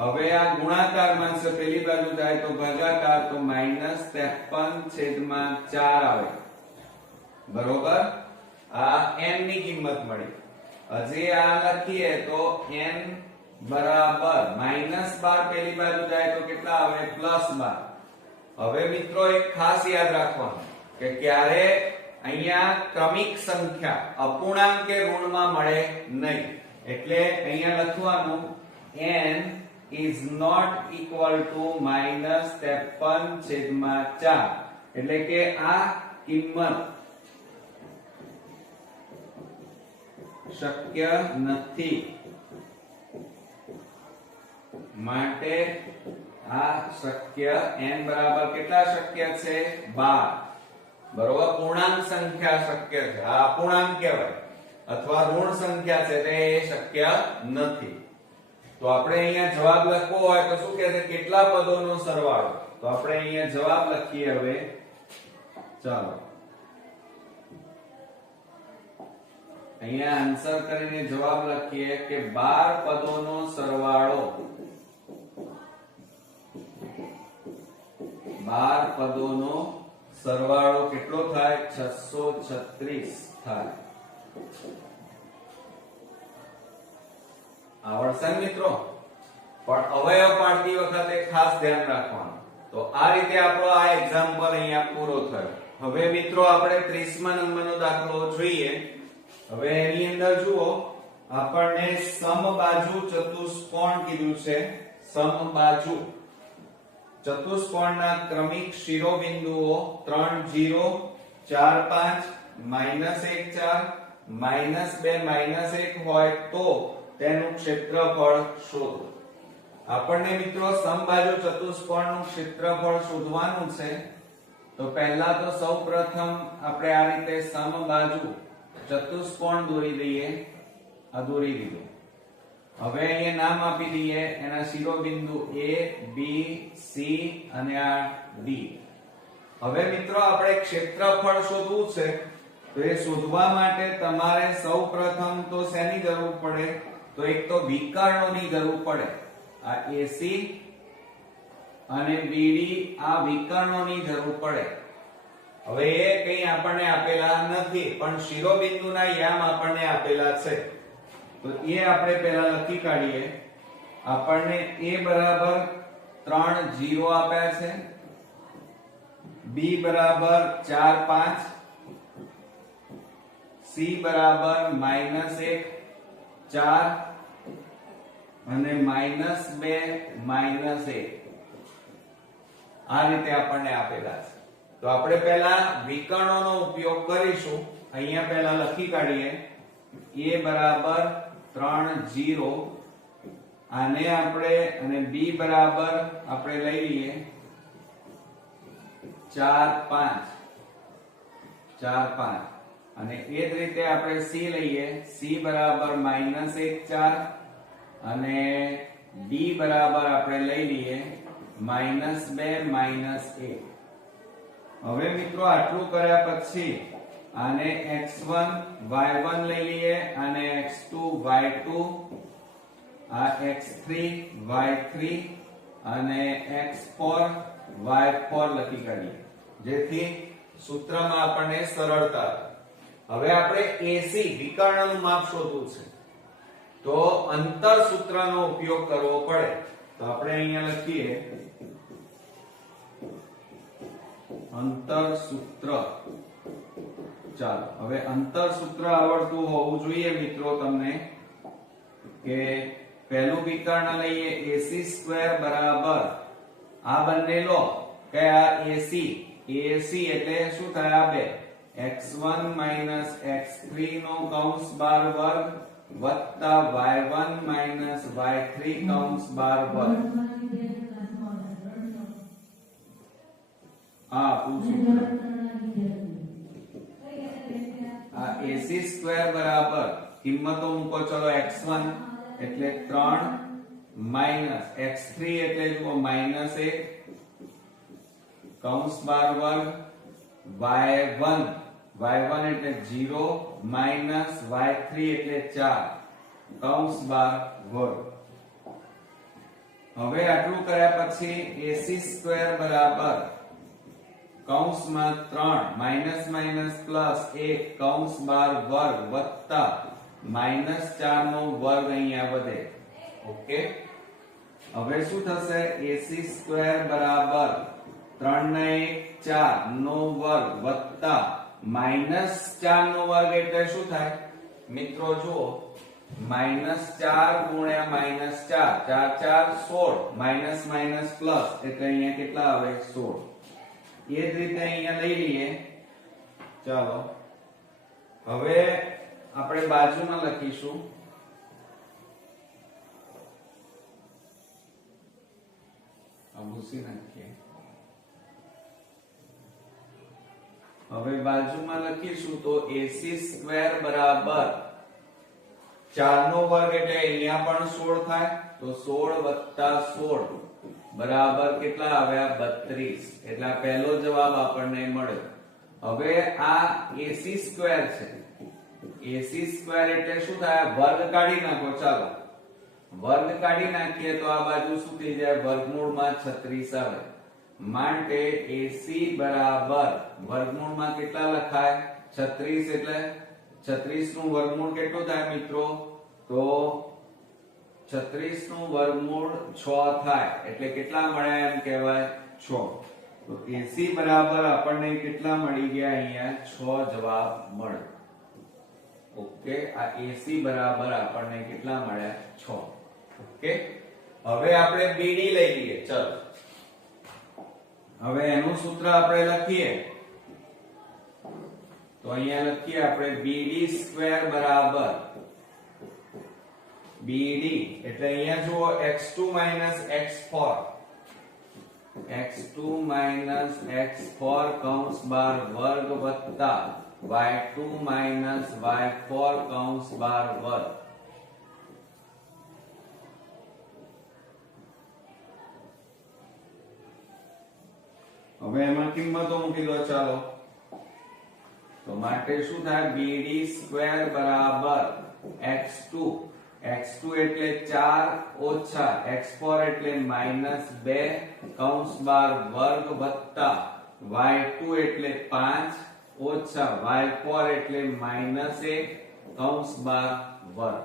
હવે આ ગુણાકારમાં છે, પેલી બાજુ જાય તો ભાગાકાર, તો માઈનસ 53/4 આવે. બરોબર, આ n ની કિંમત મળી. હજી આ લખીએ તો n બરાબર માઈનસ 12 પેલી બાજુ જાય તો કેટલા આવે +12. હવે મિત્રો એક ખાસ યાદ રાખવાનું કે ક્યારે અહીંયા ક્રમિક સંખ્યા અપૂર્ણાંક કે ઋણમાં મળે નહીં. એટલે અહીંયા લખવાનું n is not equal to -53/4. એટલે કે આ કિંમત શક્ય નથી. માટે આ શક્ય n બરાબર કેટલા શક્ય છે 12. બરોબર, પૂર્ણાંક સંખ્યા શક્ય છે, આ અપૂર્ણાંક કહેવાય અથવા ઋણ સંખ્યા છે તે શક્ય નથી. તો આપણે અહીંયા જવાબ લખવો હોય તો શું કહે છે કેટલા પદોનો સરવાળો. તો આપણે અહીંયા જવાબ લખીએ. હવે ચાલો અહીંયા આન્સર કરીને જવાબ લખીએ કે 12 પદોનો સરવાળો 12 પદોનો સરવાળો કેટલો થાય 636 થાય. આવડશે મિત્રો, પણ અવયવ પાડતી વખતે ખાસ ધ્યાન રાખવાનું. તો આ રીતે આપણો આ એક્ઝામ્પલ અહીંયા પૂરો થયો. હવે મિત્રો આપણે 30મા નંબરનો દાખલો જોઈએ. હવે એની અંદર જુઓ આપણને સમબાજુ ચતુષ્કોણ કીધું છે. સમબાજુ ચતુષ્કોણના ક્રમિક શિરોબિંદુઓ 3 0 4 5 -1 4 -2 -1 હોય તો તેનું ક્ષેત્રફળ શોધો. આપણને મિત્રો સમબાજુ ચતુષ્કોણનું ક્ષેત્રફળ શોધવાનું છે. તો પહેલા તો સૌપ્રથમ આપણે આ રીતે સમબાજુ ચતુષ્કોણ દોરી દઈએ. આ દોરી દીધું. હવે અહીંયા નામ આપી દઈએ એના શિરોબિંદુ A B C અને આ D. હવે મિત્રો આપણે ક્ષેત્રફળ શોધવું છે, તો એ શોધવા માટે તમારે સૌપ્રથમ તો શેની જરૂર પડે? તો એક તો વિકર્ણોની જરૂર પડે. આ AC અને BD આ વિકર્ણોની જરૂર પડે. હવે એ કઈ આપણને આપેલા નથી, પણ શિરોબિંદુના યામ આપણને આપેલા છે, તો એ આપણે પહેલા લખી કાઢીએ. આપણને A બરાબર 3 0 આપ્યા છે, B બરાબર 4 5, C બરાબર -1 4 અને -2 -1. આ રીતે આપણને આપેલા છે. તો આપણે પહેલા વિકર્ણોનો ઉપયોગ કરીશું. અહીંયા પહેલા લખી કાઢીએ. A બરાબર 3 0, આને આપણે, અને B બરાબર આપણે લઈ લઈએ 4 5 4 5, અને એ જ રીતે આપણે C લઈએ. C બરાબર -1 4, અને D બરાબર આપણે લઈ લઈએ -2 -1. હવે મિત્રો આટલું કર્યા પછી આને x1 y1 લઈ લઈએ, અને x2 y2, આ x3 y3 અને x4 y4 લખી કાઢીએ, જેથી સૂત્રમાં આપણને સરળતા રહે. હવે આપણે AC વિકર્ણનું માપ શોધવું છે, તો અંતર સૂત્રનો ઉપયોગ કરવો પડે. તો આપણે અહીંયા લખીએ અંતર સૂત્ર. ચાલો, હવે અંતર સૂત્ર આવડતું હોવું જોઈએ મિત્રો તમને, કે પહેલું વિકર્ણ લઈએ AC² બરાબર આ બંને લો, કે આ AC એટલે શું થાય? આ બે x1 x3 નો કૌંસ બાર વર્ગ વત્તા y1 y3 કૌંસ બાર વર્ગ. આ સૂત્ર આ AC² બરાબર કિંમતો મૂકો. ચલો, x1 એટલે 3 માઈનસ x3 એટલે જુઓ -1 કૌંસ બાર વર્ગ, y1 એટલે 0 માઈનસ y3 એટલે 4 કૌંસ બાર વર્ગ. હવે આટલું કર્યા પછી AC² બરાબર કૌંસમાં 3 માઈનસ માઈનસ પ્લસ 1 કૌંસ બાર વર્ગ વત્તા -4 નો વર્ગ અહીંયા વધે. ઓકે, હવે શું થશે? AC² બરાબર 3 ને 1 4 નો વર્ગ વત્તા -4 નો વર્ગ એટલે શું થાય મિત્રો? જુઓ, -4 ગુણ્યા -4, 4 4 16, માઈનસ માઈનસ પ્લસ એટલે અહીંયા કેટલા આવે? 16. એ જ રીતે અહીંયા લઈ લઈએ. ચાલો, હવે આપણે બાજુમાં લખીશું ભૂસી નાખીએ. હવે બાજુમાં લખીશું તો AC² બરાબર 4 નો વર્ગ એટલે અહીંયા પણ 16 થાય, તો 16 વત્તા 16 બરાબર કેટલા આવ્યા? 32. એટલે આ પહેલો જવાબ આપણને મળ્યો. હવે આ AC² છે. AC² એટલે શું થાય? વર્ગ કાઢી નાખો. ચાલો, વર્ગ કાઢી નાખીએ તો આ બાજુ શું થઈ જાય? વર્ગમૂળમાં 36 આવે. માટે AC બરાબર વર્ગમૂળમાં કેટલા લખાય? 36. એટલે 36 નું વર્ગમૂળ કેટલું થાય મિત્રો? તો 36 નું વર્ગમૂળ 6 થાય. એટલે કેટલા મળ્યા એમ કહેવાય? 6. તો AC બરાબર આપણને કેટલા મળી ગયા? અહીંયા 6 જવાબ મળે. ઓકે, આ AC બરાબર આપણને કેટલા મળ્યા? 6. ઓકે, હવે આપણે BD લઈ લઈએ. ચલો, હવે એનું સૂત્ર આપણે લખીએ. તો અહીંયા લખીએ આપણે BD² બરાબર BD એટલે અહીંયા જુઓ x2 x4, x2 x4 કૌંસ બાર વર્ગ વત્તા y2 y4 કૌંસ બાર વર્ગ. હવે એમાં કિંમતો મૂકી દો ચાલો. તો માટે શું થાય bd² બરાબર x2 x2 એટલે 4 ઓછા x4 એટલે -2 કૌંસ બાર વર્ગ વત્તા y2 એટલે 5 ઓછા y4 એટલે -1 કૌંસ બાર વર્ગ.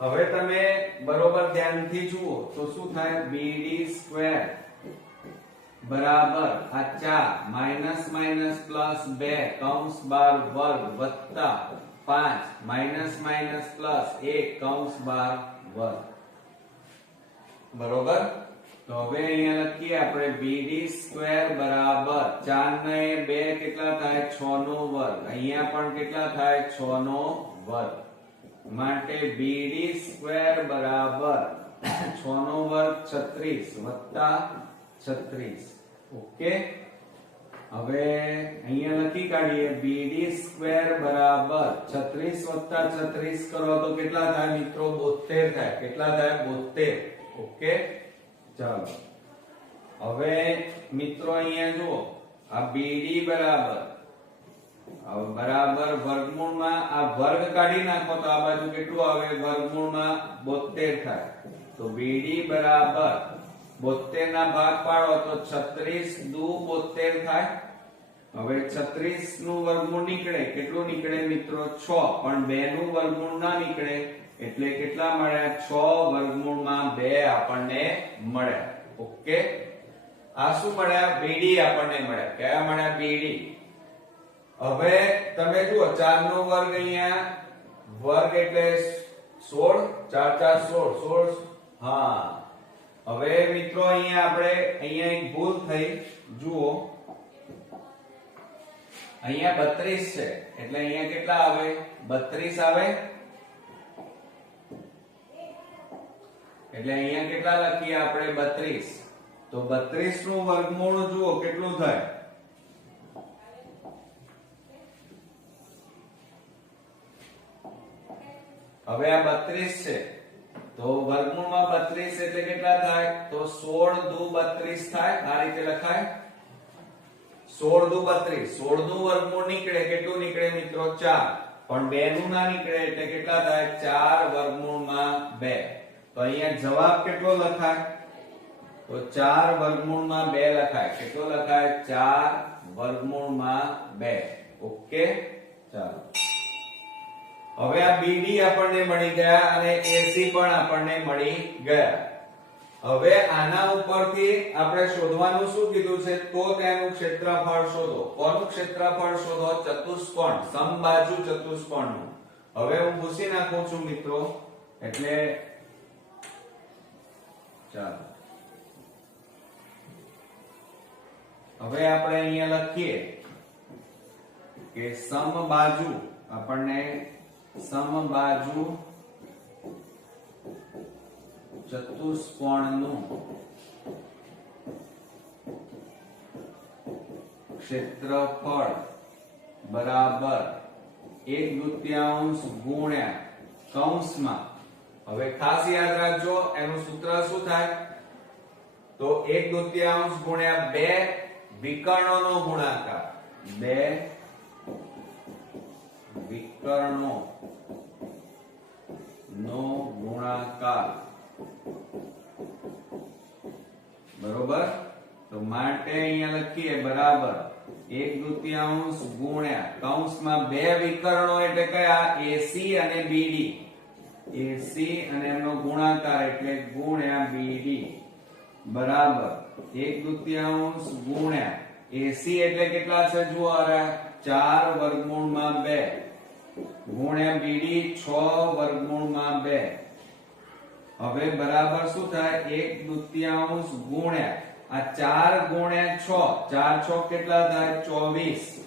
હવે તમે બરોબર ધ્યાનથી જુઓ તો શું થાય bd² બરાબર આ 4 માઈનસ માઈનસ પ્લસ 2 કૌંસ બાર વર્ગ વત્તા 5 માઈનસ માઈનસ પ્લસ 1 કૌંસ બાર વર્ગ. બરોબર. તો હવે અહીંયા લખીએ આપણે bd² બરાબર 4 ને 2 કેટલા થાય 6 નો વર્ગ. અહીંયા પણ કેટલા થાય 6 નો વર્ગ. માટે bd² બરાબર 6 નો વર્ગ 36 વત્તા 36. ઓકે. હવે અહીંયા લખી કાઢીએ bd² બરાબર 36 વત્તા 36 કરો તો કેટલા થાય મિત્રો 72 થાય. કેટલા થાય 72. ઓકે. ચાલો હવે મિત્રો અહીંયા જુઓ આ bd બરાબર બરાબર વર્ગમૂળમાં આ વર્ગ કાઢી નાખો તો આ બાજુ કેટલું આવે વર્ગમૂળમાં 72 થાય. તો bd બરાબર 72 ના ભાગ પાડો તો 36 દુ 72 થાય. હવે 36 નું વર્ગમૂળ નીકળે કેટલું નીકળે મિત્રો 6 પણ 2 નું વર્ગમૂળ ના નીકળે એટલે કેટલા મળ્યા 6 વર્ગમૂળમાં 2 આપણને મળ્યા. ઓકે. આ શું મળ્યા bd આપણને મળ્યા. કયા મળ્યા bd. હવે તમે જુઓ 4 નો વર્ગ અહીંયા વર્ગ એટલે 16 4 4 16 હા. હવે મિત્રો અહીંયા આપણે અહીંયા એક ભૂલ થઈ જુઓ અહીંયા 32 છે એટલે અહીંયા કેટલા આવે 32 આવે. એટલે અહીંયા કેટલા લખીએ આપણે 32. તો 32 નું વર્ગમૂળ જુઓ કેટલું થાય હવે આ 32 છે તો વર્ગમૂળમાં 32 એટલે કેટલા થાય તો 16 દુ 32 થાય. આ રીતે લખાય 16 દુ 32. 16 નું વર્ગમૂળ નીકળે કેટલું નીકળે મિત્રો 4 પણ 2 નું ના નીકળે એટલે કેટલા થાય 4 વર્ગમૂળમાં 2. તો અહીંયા જવાબ કેટલો લખાય તો 4 વર્ગમૂળમાં 2 લખાય. કેટલો લખાય 4 વર્ગમૂળમાં 2. ઓકે. ચાલો હવે આ bd આપણને મળી ગયા અને ac પણ આપણને મળી ગયા. હવે આના ઉપરથી આપણે શોધવાનું શું કીધું છે તો તેનું ક્ષેત્રફળ શોધો. કોનું ક્ષેત્રફળ શોધો ચતુષ્કોણ સમબાજુ ચતુષ્કોણનું. હવે હું ભૂસી નાખું છું મિત્રો એટલે ચાલો હવે આપણે અહીંયા લખીએ કે સમબાજુ આપણને સમબાજુ ચતુષ્કોણનું ક્ષેત્રફળ બરાબર 1/2 ગુણ્યા કૌંસમાં. હવે ખાસ યાદ રાખજો એનું સૂત્ર શું થાય તો 1/2 ગુણ્યા 2 વિકર્ણોનો ગુણાકાર. 2 વિકર્ણો નો ગુણાકાર. બરોબર. તો માટે અહીંયા લખીએ બરાબર 1/2 ગુણ્યા કૌંસમાં 2 વિકર્ણો એટલે કયા AC અને BD. AC અને એમનો ગુણાકાર એટલે ગુણ્યા BD બરાબર 1/2 ગુણ્યા AC એટલે કેટલા છે જુઓ 4 વર્ગમૂળમાં 2 ગુણ્યા BD 6 વર્ગમૂળમાં 2. હવે બરાબર શું થાય 1/2 ગુણ્યા આ 4 ગુણ્યા 6 4 6 કેટલા થાય 24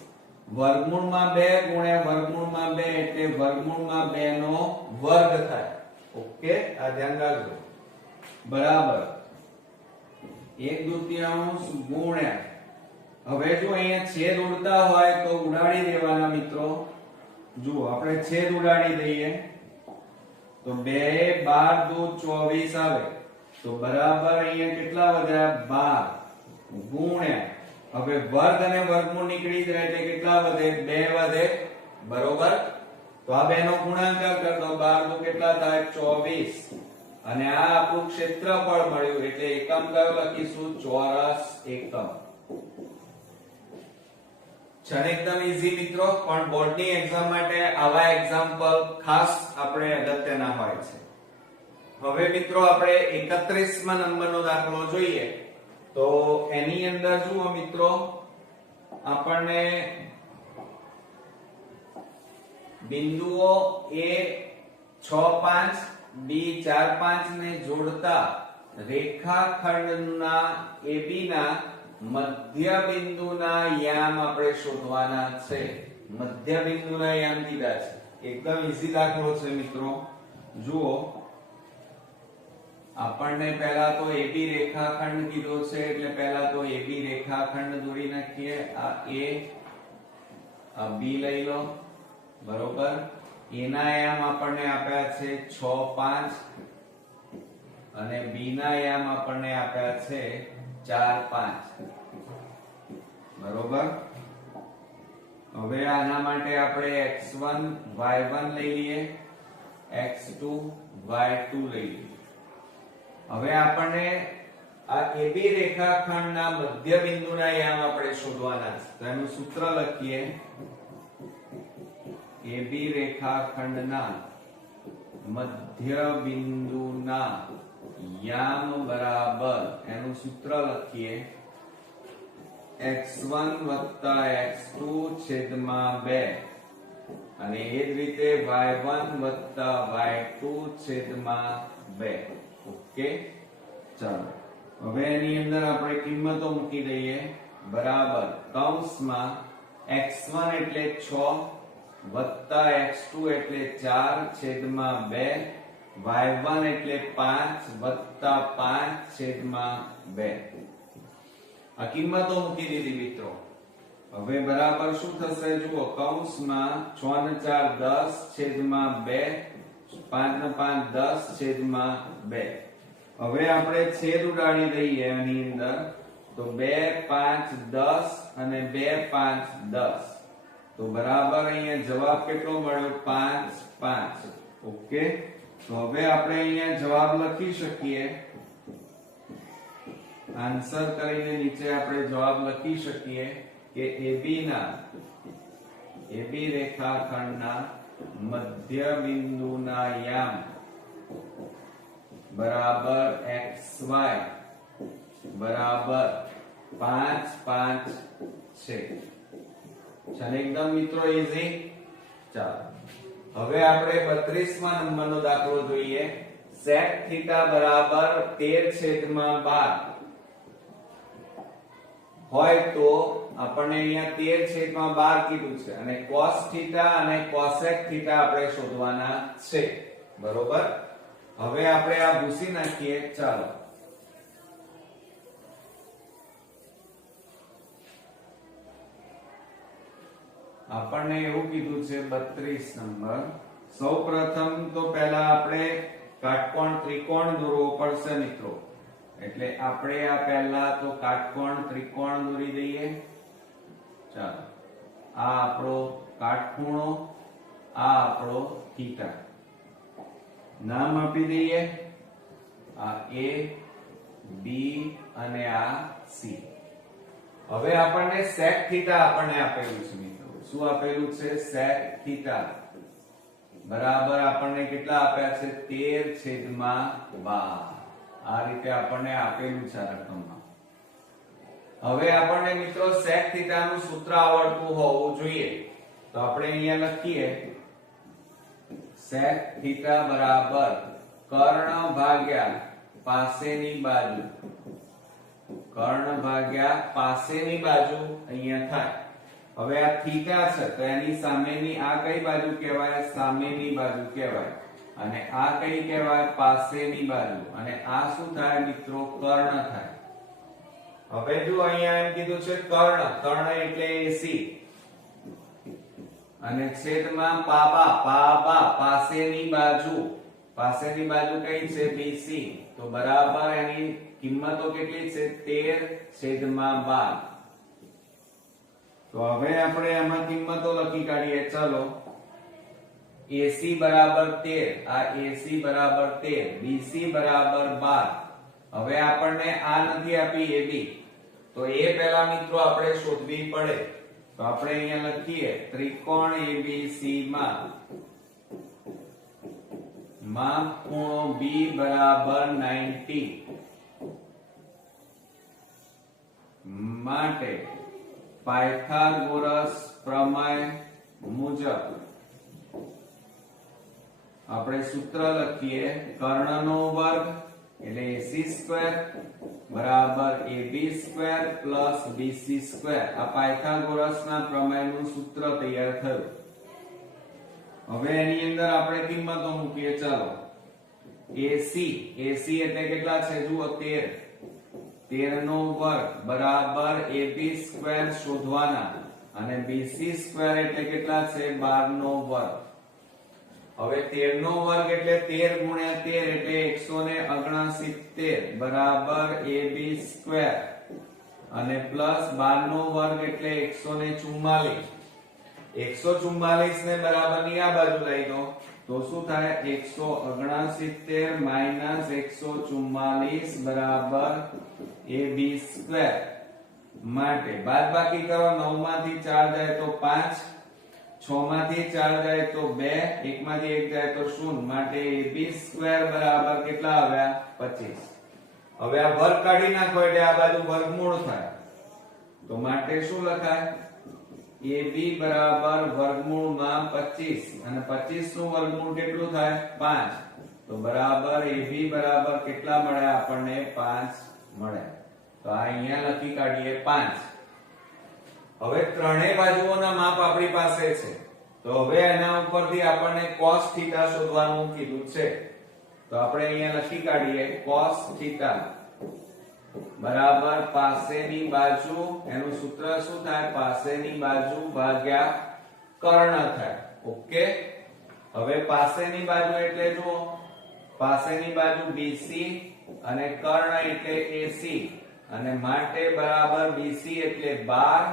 વર્ગમૂળમાં 2 ગુણ્યા વર્ગમૂળમાં 2 એટલે વર્ગમૂળમાં 2 નો વર્ગ થાય. ઓકે. આ ધ્યાન રાખજો. બરાબર 1/2 ગુણ્યા હવે જો અહીંયા છેદ ઉડતા હોય તો ઉડાડી દેવાના મિત્રો. જુઓ આપણે છેદ ઉડાડી દઈએ તો 2 12 દુ 24 આવે તો બરાબર અહીંયા કેટલા વધ્યા 12 ગુણ્યા હવે વર્ગ અને વર્ગમૂળ નીકળી જાય એટલે કેટલા વધે? 2 વધે, બરોબર. તો આ બેનો ગુણાકાર કર દો, 12 દુ કેટલા થાય? 24. અને આ આપણું ક્ષેત્રફળ મળ્યું એટલે એકમ કયો લખીશું? ચોરસ એકમ. છે એકદમ ઈઝી મિત્રો, પણ બોર્ડની એક્ઝામ માટે આવા એક્ઝામ્પલ ખાસ આપણે અગત્યના હોય છે. હવે મિત્રો આપણે 31મા નંબરનો દાખલો જોઈએ. તો એની અંદર જુઓ મિત્રો, આપણને બિંદુઓ A 6 5 B 4 5 ને જોડતા રેખાખંડના AB ના મધ્ય બિંદુના યામ આપણે શોધવાના છે. મધ્ય બિંદુના યામ કીધા છે. એકદમ ઈઝી દાખલો છે મિત્રો. જુઓ, આપણને પહેલા તો AB રેખાખંડ કીધો છે એટલે પહેલા તો AB રેખાખંડ દોરી નાખીએ. આ A, આ B લઈ લો, બરોબર. A ના યામ આપણને આપ્યા છે 6 5 અને B ના યામ આપણને આપ્યા છે 4 5, બરોબર. હવે આના માટે આપણે x1 y1 લઈ લઈએ, x2 y2 લઈ લઈએ. હવે આપણને આ AB રેખાખંડના મધ્ય બિંદુના યામ આપણે શોધવાના છે. તો એનું સૂત્ર લખીએ. AB રેખાખંડના મધ્ય બિંદુના યામ બરાબર, એનું સૂત્ર લખીએ x1 x2 છેદમાં 2 અને એ જ રીતે y1 y2 છેદમાં 2. ઓકે, ચાલો હવે એની અંદર આપણે કિંમતો મૂકી દઈએ. બરાબર, કૌંસમાં x1 એટલે 6 વત્તા x2 એટલે 4 છેદમાં 2, y1 એટલે 5 વત્તા 5 છેદમાં 2. આ કિંમતો મૂકી દીધી મિત્રો. હવે બરાબર શું થશે? જુઓ, કૌંસમાં 6 ને 4 10 છેદમાં 2, 5 ને 5 10 છેદમાં 2. હવે આપણે છેદ ઉડાડી દઈએ એની અંદર. તો 2 5 10 અને 2 5 10. તો બરાબર અહીંયા જવાબ કેટલો મળ્યો? 5 5. ઓકે, તો હવે આપણે અહીંયા જવાબ લખી શકીએ. આન્સર કરીને નીચે આપણે જવાબ લખી શકીએ કે AB રેખાખંડના મધ્ય બિંદુના યામ બરાબર xy બરાબર 5 5 છે. ચાલો એકદમ મિત્રો ઈઝી. ચાલો હવે આપણે 32મા નંબરનો દાખલો જોઈએ. sec થીટા બરાબર 13/12 હોય તો આપણને અહીંયા 13/12 કીધું છે અને cos થીટા અને cosec થીટા આપણે શોધવાના છે, બરોબર. હવે આપણે આ ભૂસી નાખીએ. ચાલો આપણને એવું કીધું છે 32 નંબર. સૌપ્રથમ તો પહેલા આપણે કાટકોણ ત્રિકોણ દોરવો પડશે મિત્રો. એટલે આપણે આ પહેલા તો કાટકોણ ત્રિકોણ દોરી દઈએ. ચાલો, આ આપણો કાટખૂણો, આ આપણો થીટા. નામ આપી દઈએ. આ A, B અને આ C. હવે આપણને sec થીટા આપણને આપેલું છે મિત્રો. શું આપેલું છે? sec થીટા બરાબર આપણને કેટલા આપ્યા છે? 13/12. આ રીતે આપણને આપેલું છે આ રકમમાં. હવે આપણને મિત્રો sec થીટા નું સૂત્ર આવડતું હોવું જોઈએ. તો આપણે અહીંયા લખીએ sec થીટા બરાબર કર્ણ ભાગ્યા પાસેની બાજુ. કર્ણ ભાગ્યા પાસેની બાજુ અહીંયા થાય. હવે આ થીટા છે તો એની સામેની આ કઈ બાજુ કહેવાય? સામેની બાજુ કહેવાય. અને આ કઈ કહેવાય? પાસેની બાજુ. અને આ શું થાય મિત્રો? કર્ણ થાય. હવે જો અહીંયા એમ કીધું છે કર્ણ. કર્ણ એટલે AC અને છેદમાં પાબા પાસેની બાજુ. પાસેની બાજુ કઈ છે? BC. તો બરાબર એની કિંમતો કેટલી છે? 13/12. તો હવે આપણે આમાં કિંમતો લખી કાઢીએ. ચલો, AC બરાબર 13, આ AC બરાબર 13, BC બરાબર 12. હવે આપણને આ નથી આપી AB, તો એ પહેલા મિત્રો આપણે શોધવી પડે. તો આપણે અહીંયા લખીએ ત્રિકોણ ABC માં ખૂણો B બરાબર 90 માટે પાયથાગોરસ પ્રમેય મુજબ આપણે સૂત્ર લખીએ કર્ણનો વર્ગ એટલે AC² બરાબર AB² પ્લસ BC². આ પાયથાગોરસના પ્રમેયનું સૂત્ર તૈયાર થયું. હવે એની અંદર આપણે કિંમતો મૂકીએ. ચાલો, AC એટલે કેટલા છે જુઓ 13, 13 નો વર્ગ બરાબર AB² શોધવાના અને BC² એટલે કેટલા છે 12 નો વર્ગ. હવે 13 નો વર્ગ એટલે 13 ગુણ્યા 13 એટલે 169 બરાબર AB² અને પ્લસ 12 નો વર્ગ એટલે 144. 144 ને બરાબર ની આ બાજુ લઈ દો તો શું થાય 169 માઈનસ 144 બરાબર AB² માટે બાદબાકી કરો. 9 માંથી 4 જાય તો 5, 6 માંથી 4 જાય તો 2, 1 માંથી 1 જાય તો 0 માટે AB² બરાબર કેટલા આવ્યા 25. હવે આ વર્ગ કાઢી નાખો એટલે આ બાજુ વર્ગમૂળ થાય. તો માટે શું લખાય AB બરાબર વર્ગમૂળમાં 25 અને 25 નું વર્ગમૂળ કેટલું થાય 5. તો બરાબર AB બરાબર કેટલા મળ્યા આપણને 5 મળ્યા. તો આ અહીંયા લખી કાઢીએ 5. હવે ત્રણેય બાજુઓના માપ આપણી પાસે છે. તો હવે એના ઉપરથી આપણને cos θ શોધવાનું કીધું છે. તો આપણે અહીંયા લખી કાઢીએ cos θ બરાબર પાસેની બાજુ, એનું સૂત્ર શું થાય પાસેની બાજુ ભાગ્યા કર્ણ થાય. ઓકે, હવે પાસેની બાજુ એટલે જુઓ પાસેની બાજુ BC અને કર્ણ એટલે AC અને માટે બરાબર BC એટલે 12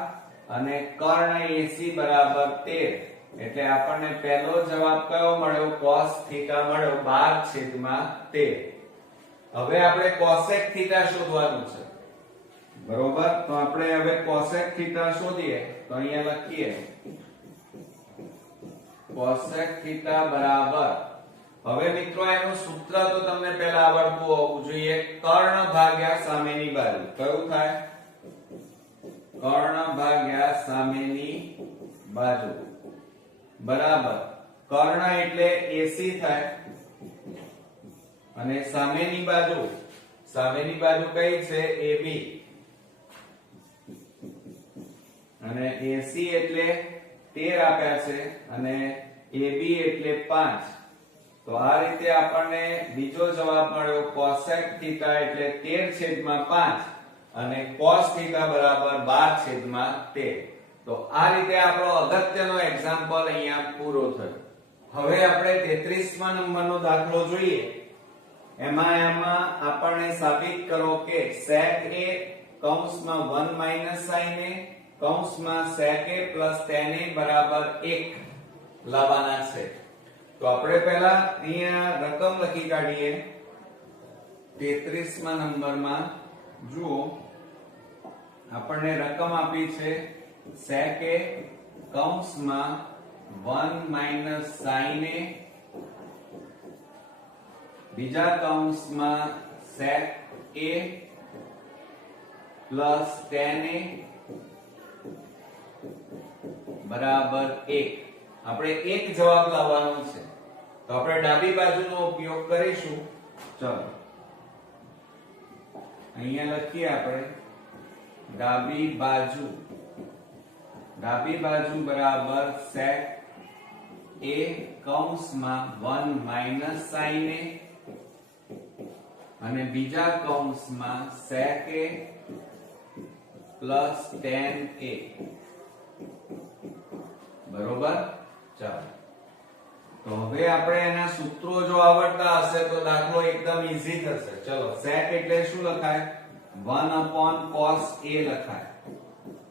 અને કર્ણ AC બરાબર 13. એટલે આપણને પહેલો જવાબ કયો મળ્યો cos θ મળ્યો 12/13. હવે આપણે cosec θ શોધવાનું છે. બરોબર, તો આપણે હવે cosec θ શોધીએ. તો અહીંયા લખીએ cosec θ બરાબર, હવે મિત્રો એનું સૂત્ર તો તમને પહેલા આવડતું હોવું જોઈએ, કર્ણ ભાગ્યા સામેની બાજુ. કયું થાય કર્ણ ભાગ્યા સામેની બાજુ બરાબર કર્ણ એટલે AC થાય અને સામેની બાજુ કઈ છે AB અને AC એટલે 13 આપ્યા છે અને AB એટલે 5. તો આ રીતે આપણને બીજો જવાબ મળ્યો cosec θ એટલે 13/5 અને cos θ બરાબર 12/13. તો આ રીતે આપણો અગત્યનો એક્ઝામ્પલ અહીંયા પૂરો થયો. હવે આપણે 33મા નંબરનો દાખલો જોઈએ. એમાં આપણને સાબિત કરો કે sec a કૌંસમાં 1 - sin a કૌંસમાં sec a + tan a બરાબર 1 લાવવાના છે. તો આપણે પહેલા અહીંયા રકમ લખી કાઢીએ. 33મા નંબરમાં જુઓ આપણને રકમ આપી છે sec a કૌંસમાં 1 - sin a બીજા કૌંસમાં sec a + tan a બરાબર 1. આપણે એક જવાબ લાવવાનો છે. તો આપણે ડાબી બાજુનો ઉપયોગ કરીશું. ચલો અહીંયા લખીએ આપણે ડાબી બાજુ બરાબર sec a કૌંસમાં 1 - sin a અને બીજા કૌંસમાં sec a + tan a બરોબર. ચાલો, તો હવે આપણે એના સૂત્રો જો આવડતા હશે તો દાખલો એકદમ ઈઝી થશે. ચલો, sec એટલે શું લખાય 1/cos a લખાય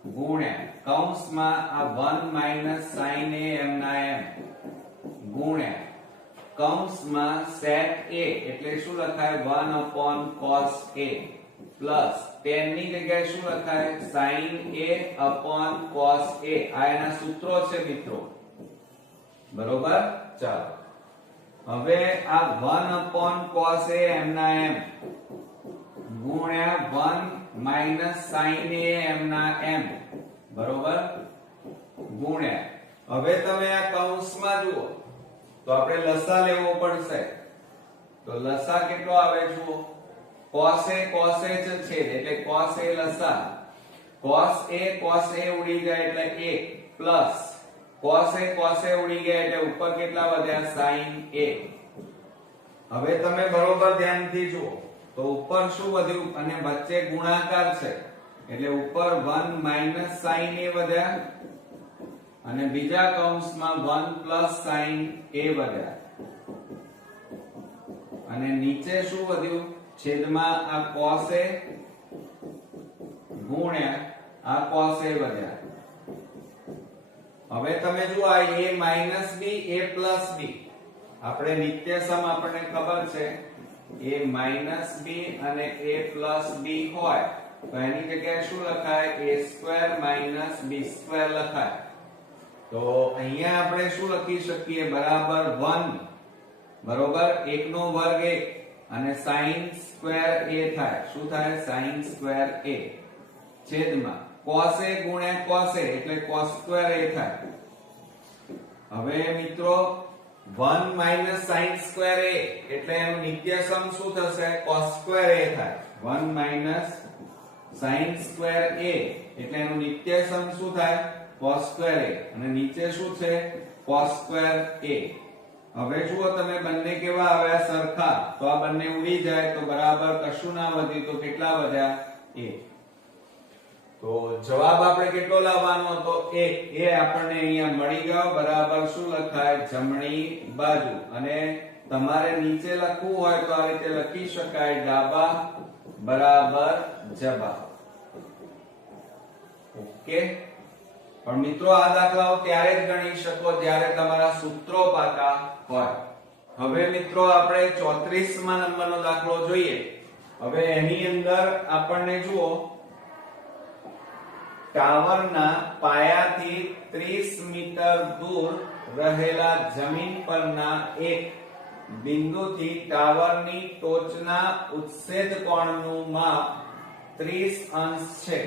ગુણ્યા કૌંસમાં આ 1 માઇનસ સાઇન એ એમ ના એમ ગુણ્યા કૌંસમાં sec a એટલે શું લખાય 1 upon cos a plus tan ની જગ્યાએ શું લખાય sin a upon cos a આ એના સૂત્રો છે મિત્રો બરોબર ચાલો હવે આ 1 upon cos a એમ ના એમ ગુણ્યા 1 માઇનસ sin a એમ ના એમ બરોબર ગુણ્યા હવે તમે આ કૌંસમાં જુઓ તો આપણે લસા લેવો પડશે તો લસા કેટલો આવે જુઓ cos a જ છે એટલે cos a લસા cos a ઉડી જાય એટલે 1 પ્લસ cos a ઉડી ગયા એટલે ઉપર કેટલા વધ્યા sin a હવે તમે બરોબર ધ્યાનથી જુઓ તો ઉપર શું વધ્યું અને વચ્ચે ગુણાકાર છે એટલે ઉપર 1 માઇનસ sin a વધ્યા અને બીજા કૌંસમાં 1 પ્લસ sin a વધ્યા અને નીચે શું વધ્યું છેદમાં આ cos a ગુણ્યા આ cos a વધ્યા હવે તમે જુઓ આ a minus b a plus b આપણે નિત્ય સમ આપણને ખબર છે a માઇનસ b અને a પ્લસ b હોય તો એની જગ્યાએ શું લખાય a square minus b square લખાય તો અહીંયા આપણે શું લખી શકીએ બરાબર 1 બરોબર 1 નો વર્ગ 1 અને sin સ્ક્વેર a થાય શું થાય sin સ્ક્વેર a છેદમાં cos a ગુણ્યા cos a એટલે cos સ્ક્વેર a થાય હવે મિત્રો 1 માઇનસ sin સ્ક્વેર a એટલે એનું નિત્યસમ શું થશે cos સ્ક્વેર a થાય 1 માઇનસ sin સ્ક્વેર a એટલે એનું નિત્યસમ શું થાય cos સ્ક્વેર a અને નીચે શું છે cos સ્ક્વેર a હવે જુઓ તમે બંને કેવા આવ્યા સરખા તો આ બંને ઉડી જાય તો બરાબર કશું ના વધ્યું તો કેટલા વધ્યા 1 તો જવાબ આપણે કેટલો લાવવાનો હતો 1 એ આપણને અહીંયા મળી ગયો બરાબર શું લખાય જમણી બાજુ અને તમારે નીચે લખવું હોય તો આ રીતે લખી શકાય ડાબા બરાબર જવાબ ઓકે પણ મિત્રો આ દાખલાઓ ત્યારે જ ગણી શકો જ્યારે તમારા સૂત્રો પાકા હોય હવે મિત્રો આપણે 34મા નંબરનો દાખલો જોઈએ હવે એની અંદર આપણને જુઓ ટાવરના પાયાથી 30 મીટર દૂર રહેલા જમીન પરના એક બિંદુથી ટાવરની ટોચના ઉત્સેદ કોણનું માપ 30 અંશ છે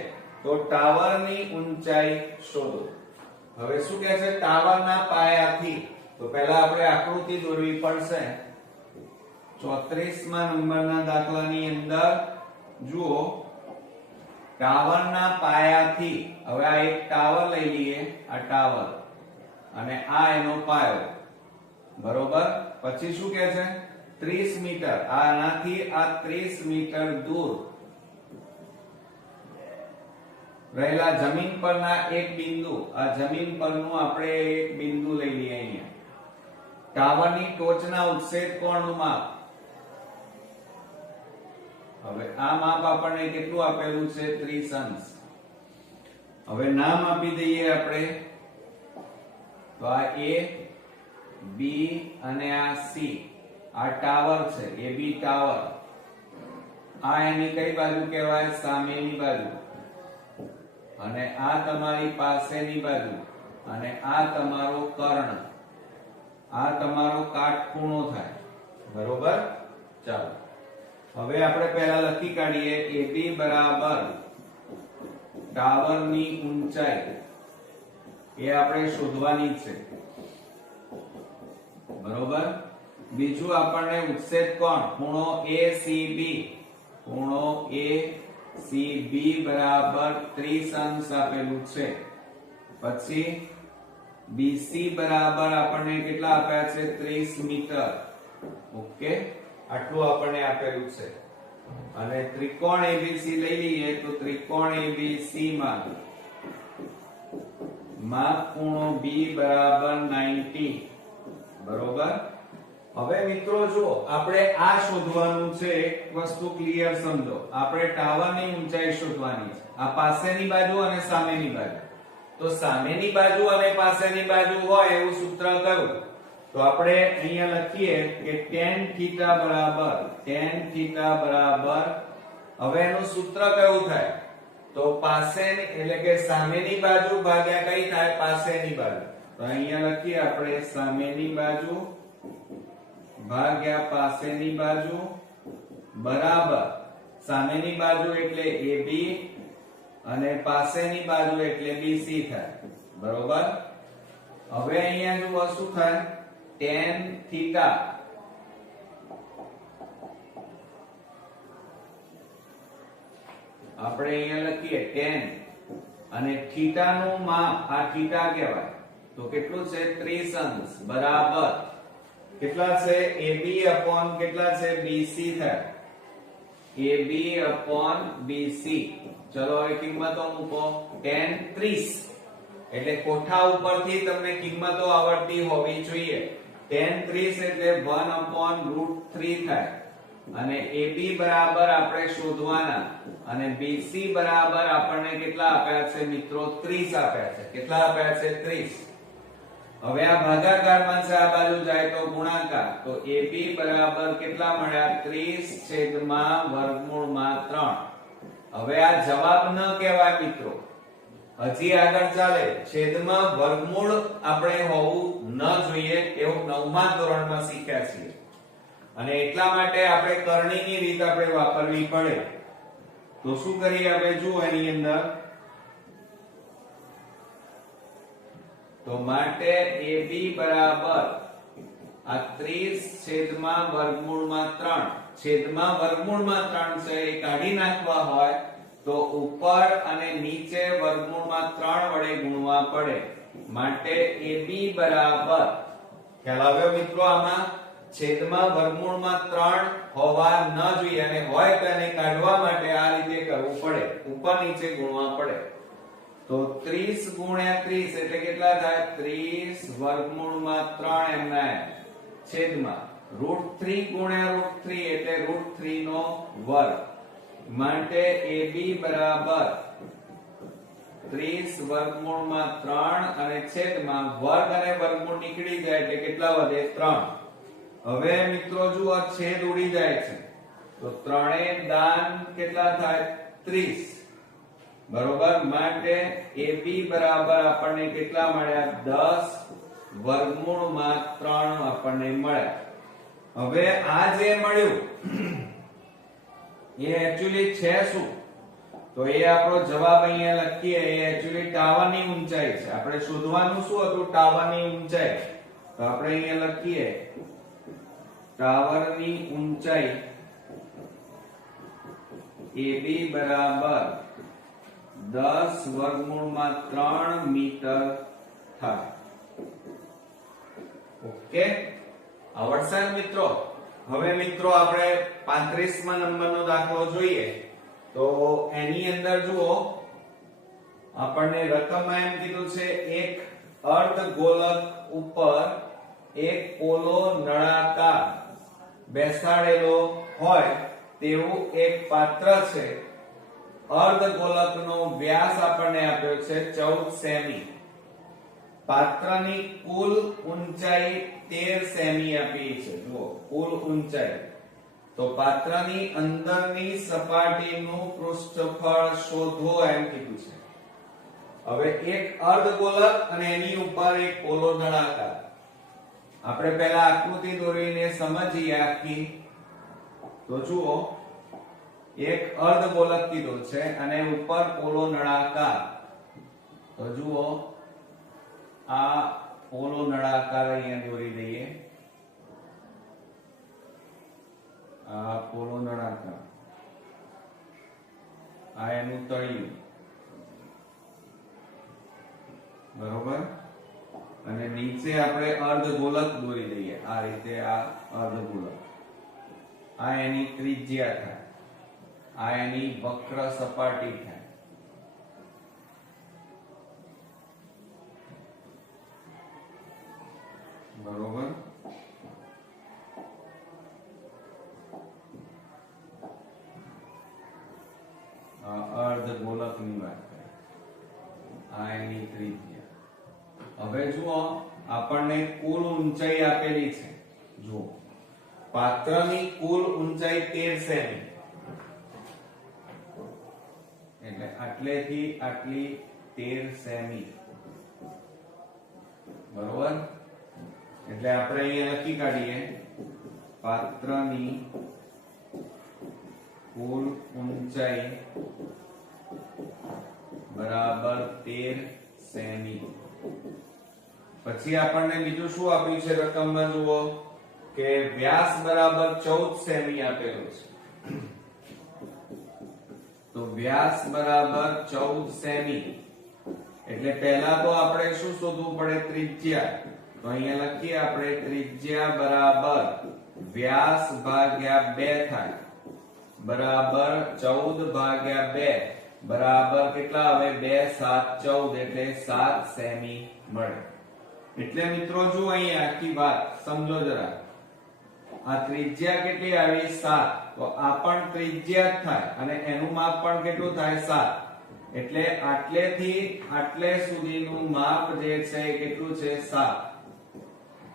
તો ટાવરની ઊંચાઈ શોધો હવે શું કહે છે ટાવરના પાયાથી તો પહેલા આપણે આકૃતિ દોરવી પડશે 34મા નંબરના દાખલાની અંદર જુઓ ટાવરના પાયાથી હવે આ એક ટાવર લઈ લઈએ આ ટાવર અને આ એનો પાયો બરોબર પછી શું કહે છે 30 મીટર આનાથી આ 30 મીટર દૂર રહેલા જમીન પરના એક બિંદુ આ જમીન પરનું આપણે એક બિંદુ લઈ લઈએ અહીંયા ટાવરની ટોચના ઉત્સેદ કોણનું માપ હવે આ માપ આપણને કેટલું આપેલું છે 30 અંશ હવે નામ આપી દઈએ આપણે તો આ A B અને આ C આ ટાવર છે AB ટાવર આ એની કઈ બાજુ કહેવાય સામેની બાજુ અને આ તમારી પાસેની બાજુ અને આ તમારો કર્ણ આ તમારો કાટખૂણો થાય બરોબર ચાલો હવે આપણે પહેલા લખી કાઢીએ AB બરાબર ટાવરની ઊંચાઈ એ આપણે શોધવાની છે બરોબર બીજું આપણને ઉત્સેદ કોણ ખૂણો ACB ખૂણો ACB બરાબર 30 અંશ આપેલું છે પછી BC બરાબર આપણને કેટલા આપ્યા છે 30 મીટર ઓકે આટલું આપણને આપેલું છે અને ત્રિકોણ ABC લઈ લઈએ તો ત્રિકોણ ABC માં માપ ખૂણો B બરાબર 90 બરોબર હવે મિત્રો જુઓ આપણે આ શોધવાનું છે, એક વસ્તુ ક્લિયર સમજો, આપણે ટાવરની ઊંચાઈ શોધવાની છે, આ પાસેની બાજુ અને સામેની બાજુ. તો સામેની બાજુ અને પાસેની બાજુ હોય એવું સૂત્ર કરું તો આપણે અહીંયા લખીએ કે tan થીટા બરાબર હવે એનું સૂત્ર કયું થાય તો પાસેની એટલે કે સામેની બાજુ ભાગ્યા કઈ થાય પાસેની બાજુ. તો અહીંયા લખીએ આપણે સામેની બાજુ ભાગ્યા પાસેની બાજુ બરાબર સામેની બાજુ એટલે AB અને પાસેની બાજુ એટલે BC થાય. બરોબર. હવે અહીંયા જુઓ શું થાય tan થીટા આપણે અહીંયા લખીએ tan અને થીટા નું માપ આ થીટા કહેવાય તો કેટલું છે 30 અંશ બરાબર કેટલા છે AB upon કેટલા છે BC થાય AB upon BC. ચલો હવે કિંમતો મૂકો tan 30 એટલે કોઠા ઉપરથી તમને કિંમતો આવડતી હોવી જોઈએ. tan 30 એટલે 1 upon √3 થાય અને AB બરાબર આપણે શોધવાના અને BC બરાબર આપણને કેટલા આપ્યા છે મિત્રો 30 આપ્યા છે. કેટલા આપ્યા છે 30. હવે આ ભાગાકારમાં છે, આ બાજુ જાય તો ગુણાકાર તો AB બરાબર કેટલા મળ્યા 30/√3. હવે આ જવાબ ન કહેવાય મિત્રો, હજી આગળ ચાલે. છેદમાં વર્ગમૂળ આપણે હોવું ન જોઈએ એવું 9મા ધોરણમાં શીખ્યા છીએ અને એટલા માટે આપણે કરણીની રીત આપણે વાપરવી પડે. તો શું કરીએ આપણે જુઓ એની અંદર તો માટે AB બરાબર આ 30/√3 છેદમાં વર્ગમૂળમાં 3 છે એ કાઢી નાખવા હોય તો ઉપર અને નીચે વર્ગમૂળમાં 3 વડે ગુણવા પડે. માટે AB બરાબર ખ્યાલ આવ્યો મિત્રો, આમાં છેદમાં વર્ગમૂળમાં 3 હોવા ન જોઈએ અને હોય તો એને કાઢવા માટે આ રીતે કરવું પડે, ઉપર નીચે ગુણવા પડે. તો 30 ગુણ્યા 30 એટલે કેટલા થાય 30/√3 એમના છેદમાં √3 ગુણ્યા √3 એટલે √3 નો વર્ગ. માટે AB બરાબર 30/√3 અને છેદમાં વર્ગ અને વર્ગમૂળ નીકળી જાય એટલે કેટલા વધે 3. હવે મિત્રો જુઓ છેદ ઉડી જાય છે તો ત્રણેય દાન કેટલા થાય 30. બરોબર. માટે AB બરાબર આપણને કેટલા મળ્યા 10/3 આપણને મળ્યા. હવે આ જે મળ્યું એ એક્ચ્યુઅલી છે શું તો એ આપણો જવાબ અહીંયા લખીએ. એ એક્ચ્યુઅલી ટાવરની ઊંચાઈ છે. આપણે શોધવાનું શું હતું ટાવરની ઊંચાઈ. તો આપણે અહીંયા લખીએ ટાવરની ઊંચાઈ AB બરાબર 10/3 મીટર થાય. ઓકે, આવડશે મિત્રો. હવે મિત્રો આપણે 35મા નંબરનો દાખલો જોઈએ તો એની અંદર જુઓ આપણને રકમમાં એમ કીધું છે એક અર્ધગોલક ઉપર એક પોલો નળાકાર બેસાડેલો હોય તેવું એક પાત્ર છે. અર્ધગોલકનો વ્યાસ આપણને આપ્યો છે 14 સેમી. પાત્રની કુલ ઊંચાઈ 13 સેમી આપી છે. જુઓ કુલ ઊંચાઈ. તો પાત્રની અંદરની સપાટીનું પૃષ્ઠફળ શોધો એમ કીધું છે. હવે એક અર્ધગોલક અને એની ઉપર એક પોલો નળાકાર. આપણે પહેલા આકૃતિ દોરીને સમજીએ આખી. તો જુઓ એક અર્ધગોલક કીધો છે અને ઉપર પોલો નળાકાર. તો જુઓ આ પોલો નળાકાર અહીંયા દોરી દઈએ. આ પોલો નળાકાર, આ એનું તળિયું. બરોબર. અને નીચે આપણે અર્ધગોલક દોરી દઈએ આ રીતે. આ અર્ધગોલક, આ એની ત્રિજ્યા થાય, આ એની વક્ર સપાટી થાય. બરોબર. અર્ધગોલકની વાત કરીએ આ એની ત્રિજ્યા। હવે જુઓ આપણને કુલ ઊંચાઈ આપેલી છે, જુઓ પાત્રની કુલ ઊંચાઈ 13 સેમી, એટલે આટલેથી આટલી 13 સેમી, બરોબર। એટલે આપણે અહીંયા લખી કાઢીએ પાત્રની કુલ ઊંચાઈ બરાબર 13 સેમી। પછી આપણને બીજું શું આપ્યું છે રકમમાં, જુઓ કે વ્યાસ બરાબર 14 સેમી આપેલો છે, તો વ્યાસ બરાબર 14 સેમી, એટલે પહેલા તો આપણે શું શોધવું પડે, ત્રિજ્યા। તો અહીંયા લખીએ આપણે ત્રિજ્યા બરાબર વ્યાસ ભાગ્યા 2 થાય, બરાબર 14 ભાગ્યા 2 બરાબર કેટલા આવે, 2 7 14, એટલે 7 સેમી મળે। એટલે મિત્રો જો અહીંયા આખી વાત સમજો જરા, આ ત્રિજ્યા કેટલી આવી, 7, તો આ પણ ત્રિજ્યા જ થાય અને એનું માપ પણ કેટલું થાય, 7, એટલે આટલેથી આટલે સુધીનું માપ જે છે એ કેટલું છે, 7।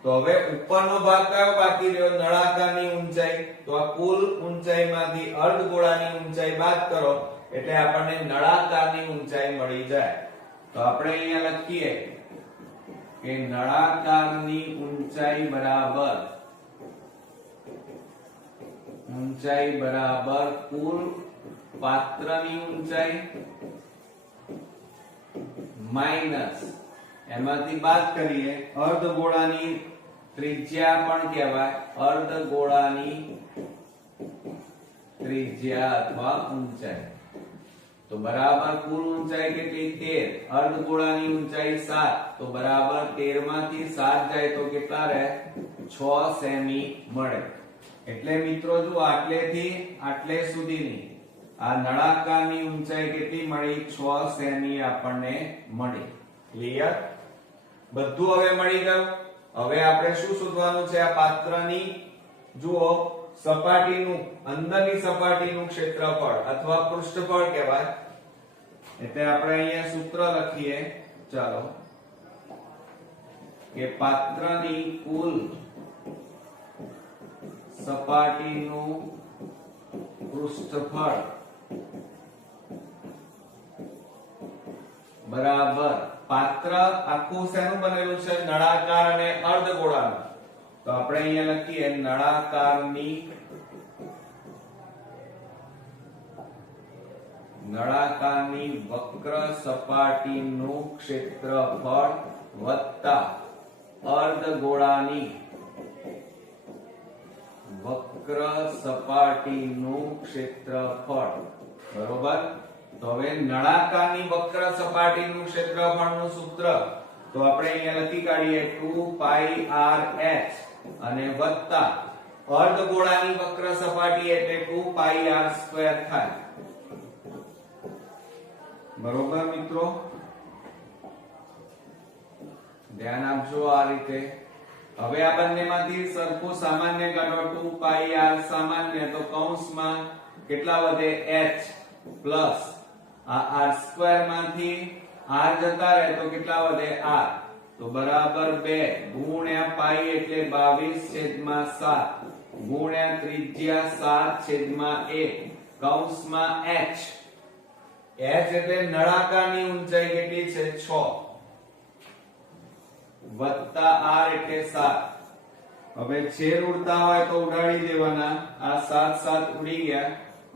તો હવે ઉપરનો ભાગ કયો બાકી રહ્યો, નળાકારની ઊંચાઈ, તો આ કુલ ઊંચાઈમાંથી અર્ધગોળાની ઊંચાઈ બાદ કરો એટલે આપણને નળાકારની ઊંચાઈ મળી જાય। તો આપણે અહીંયા લખીએ કે નળાકારની ઊંચાઈ બરાબર કુલ પાત્રની ઊંચાઈ માઈનસ એમાંથી બાદ કરીએ અર્ધગોળાની ત્રિજ્યા પણ કહેવાય, અર્ધગોળાની ત્રિજ્યા અથવા ઊંચાઈ। તો બરાબર કુલ ઊંચાઈ કેટલી, 13, અર્ધગોળાની ઊંચાઈ 7, તો બરાબર 13 માંથી 7 જાય તો કેટલા રહે, 6 સેમી મળે। એટલે મિત્રો જો આટલેથી આટલે સુધીની આ નળાકારની ઊંચાઈ કેટલી મળી, 6 સેમી આપણને મળી। ક્લિયર? બધું હવે મળી ગયું। હવે આપણે શું શોધવાનું છે, આ પાત્રની જુઓ સપાટીનું, અંદરની સપાટીનું ક્ષેત્રફળ અથવા પૃષ્ઠફળ કહેવાય। એટલે આપણે અહીંયા સૂત્ર લખીએ, ચાલો, કે પાત્રની કુલ સપાટીનું પૃષ્ઠફળ બરાબર, પાત્ર આખું શેનું બનેલું છે, નળાકાર અને અર્ધગોળાનું, તો આપણે અહીંયા લખીએ નળાકારની વક્ર સપાટીનું ક્ષેત્રફળ વત્તા અર્ધગોળાની વક્ર સપાટીનું ક્ષેત્રફળ, બરોબર। તો હવે નળાકારની વક્ર સપાટીનું ક્ષેત્રફળનું સૂત્ર તો આપણે અહીંયા લખી કાઢીએ 2πrh અને વત્તા અર્ધગોળાની વક્ર સપાટી એટલે 2πr² થાય, બરોબર મિત્રો? ધ્યાન આપજો આ રીતે। હવે આ બંનેમાંથી સરખું સામાન્ય કાઢો, 2πr સામાન્ય, તો કૌંસમાં કેટલા વધે, h પ્લસ આ r² માંથી r જતા રહે તો કેટલા વધે, r, તો બરાબર 2 ગુણ્યા પાઈ એટલે 22/7 ગુણ્યા ત્રિજ્યા 7/1 કૌંસમાં h એટલે નળાકારની ઊંચાઈ કેટલી છે, 6 વત્તા r એટલે 7। હવે છેદ ઉડતા હોય તો ઉડાડી દેવાના, આ 7 7 ઉડી ગયા,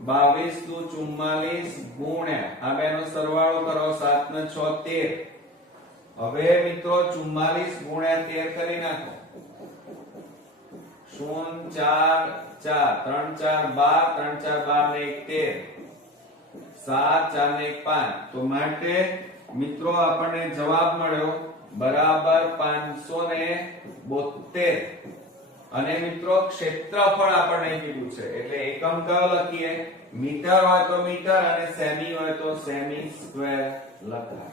22 દુ 44 ગુણ્યા આ બેનો સરવાળો કરો, 7 ને 6 13। હવે મિત્રો 44 ગુણ્યા 13 કરી નાખો, 0 4 4 3 4 12 3 4 12 ને 1 13, 7 4 ને 1 5, તો માટે મિત્રો આપણને જવાબ મળ્યો બરાબર 572। અને મિત્રો ક્ષેત્રફળ આપણને કીધું છે એટલે એકમ કયો લખીએ, મીટર હોય તો મીટર અને સેમી હોય તો સેમી સ્ક્વેર લખાય।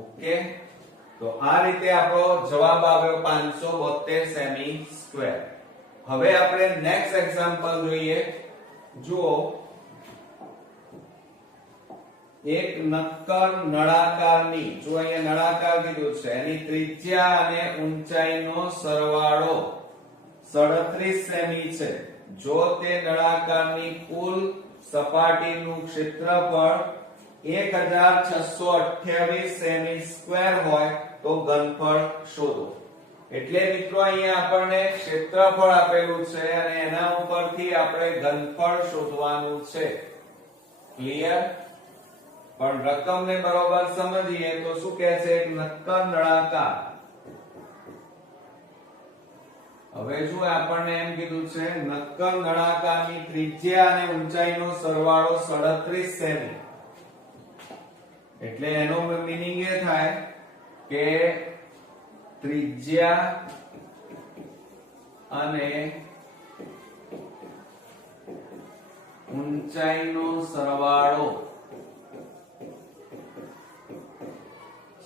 ઓકે, તો આ રીતે આપણો જવાબ આવ્યો 572 સેમી સ્ક્વેર। હવે આપણે નેક્સ્ટ એક્ઝામ્પલ જોઈએ। જુઓ એક નક્કર નળાકારની, જો અહીંયા નળાકાર કીધું છે, એની ત્રિજ્યા અને ઊંચાઈનો સરવાળો 37 સેમી છે. જો તે નળાકારની કુલ સપાટીનું ક્ષેત્રફળ 1628 સેમી સ્ક્વેર હોય તો ઘનફળ શોધો. એટલે મિત્રો અહીંયા આપણને ક્ષેત્રફળ આપેલું છે અને એના ઉપરથી આપણે ઘનફળ શોધવાનું છે. ક્લિયર? પણ રકમને બરોબર સમજીએ તો શું કહે છે? એક નક્કર નળાકાર. હવે જો આપણને એમ કીધું છે નક્કર નળાકારની ત્રિજ્યા અને ઊંચાઈનો સરવાળો 37 સેમી. એટલે એનો મીનિંગ એ થાય કે ત્રિજ્યા અને ઊંચાઈનો સરવાળો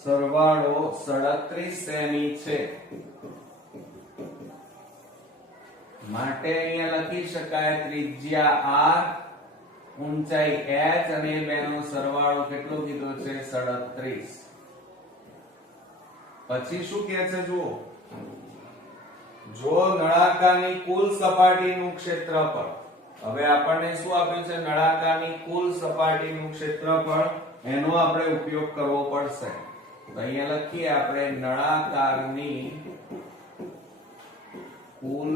37 સેમી છે. માટે અહીંયા લખી શકાય ત્રિજ્યા r, ઊંચાઈ h અને બેનો સરવાળો કેટલો કીધો છે? 37. પછી શું કહે છે જુઓ, જો નળાકારની કુલ સપાટીનું ક્ષેત્રફળ, હવે આપણને શું આપ્યું છે? નળાકારની કુલ સપાટીનું ક્ષેત્રફળ, એનો આપણે ઉપયોગ કરવો પડશે. તો અહીંયા લખીએ આપણે નળાકારની કુલ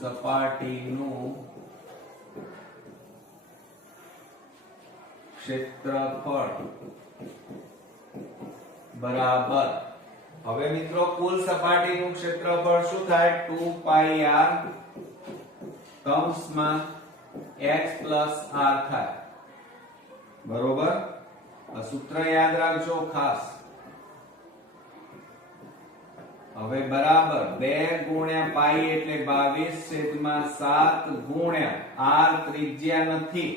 સપાટીનું ક્ષેત્રફળ બરાબર. હવે મિત્રો કુલ સપાટીનું ક્ષેત્રફળ શું થાય? 2πr કૌંસમાં h પ્લસ r થાય. બરોબર? આ સૂત્ર યાદ રાખજો ખાસ. હવે બરાબર 2 ગુણ્યા પાઈ એટલે 22/7 ગુણ્યા r ત્રિજ્યા નથી.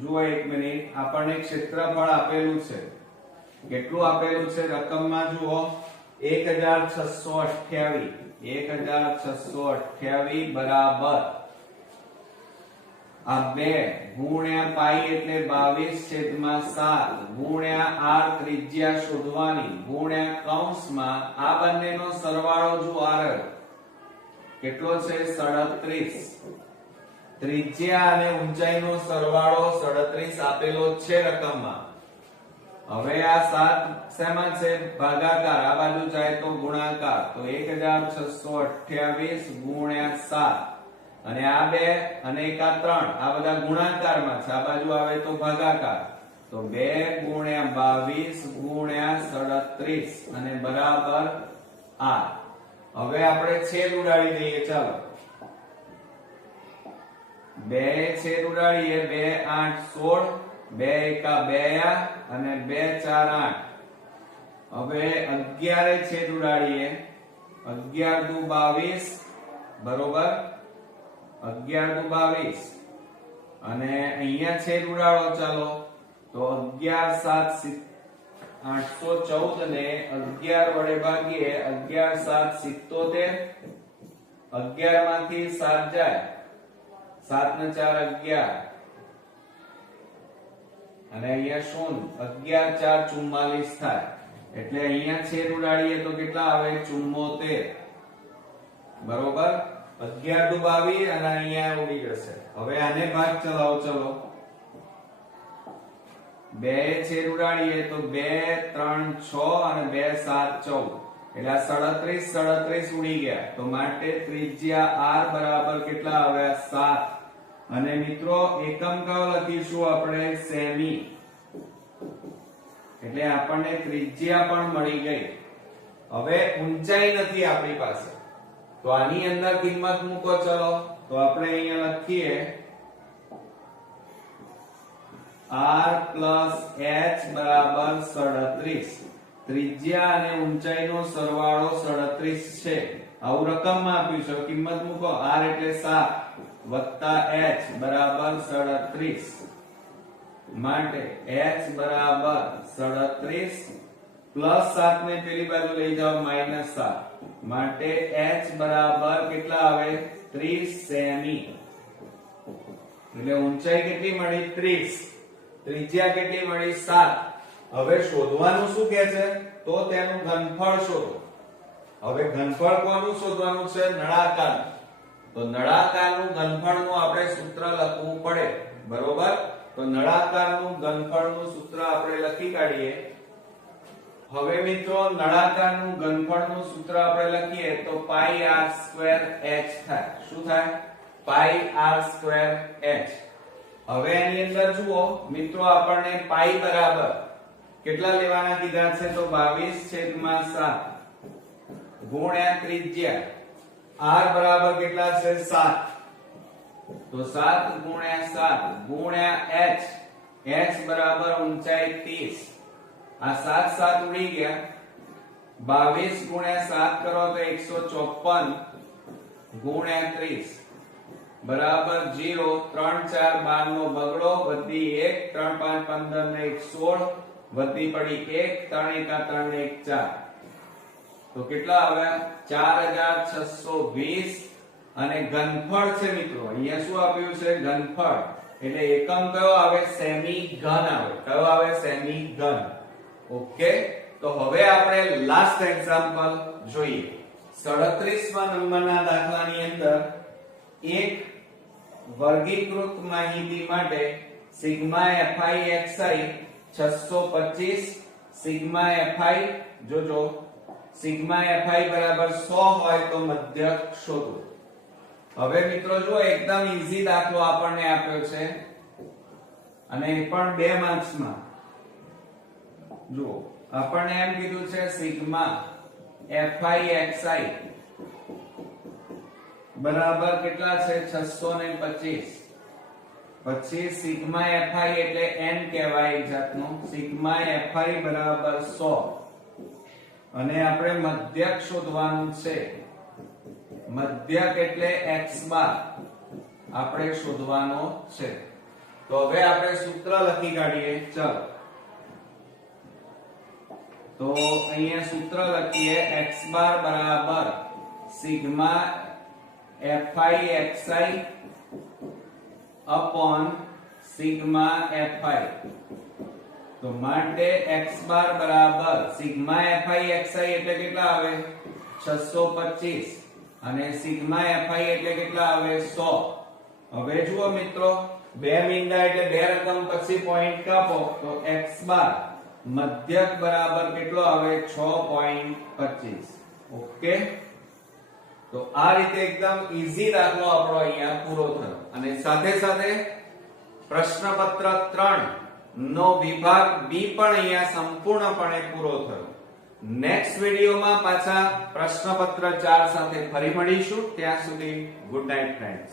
જુઓ એક મિનિટ, આપણને ક્ષેત્રફળ આપેલું છે. કેટલું આપેલું છે રકમમાં? જુઓ 1628 બરાબર આ 2 ગુણ્યા પાઈ એટલે 22/7 ગુણ્યા r ત્રિજ્યા શોધવાની ગુણ્યા કૌંસમાં આ બંનેનો સરવાળો જો r કેટલો છે? 37. ત્રિજ્યા અને ઊંચાઈનો સરવાળો 37 આપેલો છે રકમમાં. હવે આ 7 શેમાં છે? ભાગાકાર. આ બાજુ જાય તો ગુણાકાર. તો 1628 ગુણ્યા 7 અને આ 2 અને એક આ 3 આ બધા ગુણાકારમાં છે. આ બાજુ આવે તો ભાગાકાર. તો 2 ગુણ્યા 22 ગુણ્યા 37 અને બરાબર r. હવે આપણે છેદ ઉડાડી દઈએ. ચાલો 2 છેદ ઉડાડીએ. 2 8 16 2 એકા 2 અને 2 4 8. હવે 11 છેદ ઉડાડીએ. 11 દુ 22 બરોબર. 11 દુ 22 અને અહીંયા છેદ ઉડાડો. ચાલો તો 11 7 814 ને 11 વડે ભાગીએ. 11 7 77. 11 માંથી 7 જાય. 7 ને 4 11 અને અહીંયા શૂન્ય. 11 4 44 થાય. એટલે અહીંયા છેદ ઉડાડીએ તો કેટલા આવે? 74. બરોબર. 11 દુ 22 અને અહીંયા ઉડી જશે. હવે આને ભાગ ચલાવો. ચલો 2 છેદ ઉડાડીએ તો 2 3 6 અને 2 7 14 એટલે 37 ઉડી ગયા. તો માટે ત્રિજ્યા r બરાબર કેટલા આવ્યા? 7. અને મિત્રો એકમ કયો લખીશું આપણે? સેમી. એટલે આપણને ત્રિજ્યા પણ મળી ગઈ. હવે ઊંચાઈ નથી આપણી પાસે, તો આની અંદર કિંમત મૂકો. ચલો તો આપણે અહીંયા લખીએ r plus h બરાબર 37. ત્રિજ્યા અને ઊંચાઈનો સરવાળો 37 છે. આવું રકમમાં આપ્યું છે. કિંમત મૂકો. r એટલે 7 વત્તા h બરાબર 37. માટે h બરાબર 37 પ્લસ 7 ને પેલી બાજુ લઈ જાઓ -7. માટે h બરાબર કેટલા આવે? 30 સેમી. એટલે ઊંચાઈ કેટલી મળી? 30. ત્રિજ્યા કેટલી મળી 7. હવે શોધવાનું શું કહે છે? તો તેનું ઘનફળ શોધો. હવે ઘનફળ કોનું શોધવાનું છે? નળાકાર. તો નળાકારનું ઘનફળનું આપણે સૂત્ર લખવું પડે, બરોબર? તો નળાકારનું ઘનફળનું સૂત્ર આપણે લખી કાઢીએ. હવે મિત્રો નળાકારનું ઘનફળનું સૂત્ર આપણે લખીએ તો પાઈ r સ્ક્વેર h થાય. શું થાય? પાઈ r સ્ક્વેર h. હવે એની અંદર જુઓ મિત્રો, આપણને પાઈ બરાબર કેટલા લેવાના કીધા છે? તો 22/7 ગુણ્યા ત્રિજ્યા r બરાબર કેટલા છે? 7. તો 7 ગુણ્યા 7 ગુણ્યા h. h બરાબર ઊંચાઈ 30. આ 7 7 ઉડી ગયા. 22 ગુણ્યા 7 કરો તો 154 ગુણ્યા 30 બરાબર 0. 3 4 12 નો બગડો, વધી 1, 3 5 15 ને 1 16, વધી પડી 1, 3 1 3 ને 1 4. તો કેટલા આવ્યા? 4620. અને ઘનફળ છે મિત્રો, અહીંયા શું આપ્યું છે? ઘનફળ. એટલે એકમ કયો આવે? સેમી ઘન આવે. કયો આવે? સેમી ઘન. ઓકે. તો હવે આપણે લાસ્ટ એક્ઝામ્પલ જોઈએ. 37મા નંબરના દાખલાની અંદર એક વર્ગીકૃત માહિતી માટે sigma fi xi 625 sigma fi, જોજો સિગ્મા fi બરાબર 100 હોય તો મધ્યક શોધો. હવે મિત્રો જો એકદમ ઈઝી દાખલો આપણને આપ્યો છે અને એ પણ 2 માર્ક્સમાં. જુઓ આપણને એમ કીધું છે સિગ્મા fi xi બરાબર કેટલા છે? 625. પછી સિગ્મા fi એટલે n કહેવાય એક જાતનો. સિગ્મા fi બરાબર 100 અને આપણે મધ્યક શોધવાનું છે. મધ્યક એટલે x બાર આપણે શોધવાનો છે. તો હવે આપણે સૂત્ર લખી કાઢીએ. ચલો તો અહીંયા સૂત્ર લખીએ. x બાર બરાબર sigma fi xi upon sigma fi. તો માટે x બાર બરાબર સિગ્મા fi xi એટલે કેટલા આવે? 625 અને સિગ્મા fi એટલે કેટલા આવે? 100. હવે જુઓ મિત્રો, 2 મીંડા એટલે 2 રકમ પછી પોઈન્ટ કાપો તો x બાર મધ્યક બરાબર કેટલો આવે? 6.25. ઓકે. તો આ રીતે એકદમ ઈઝી દાખલો આપણો અહીંયા પૂરો થયો. અને સાથે સાથે પ્રશ્નપત્ર 3 નો વિભાગ બી પણ અહીંયા સંપૂર્ણપણે પૂરો થયો. નેક્સ્ટ વિડિયોમાં પાછા પ્રશ્નપત્ર 4 સાથે ફરી મળીશું. ત્યાં સુધી ગુડ નાઇટ ફ્રેન્ડ્સ.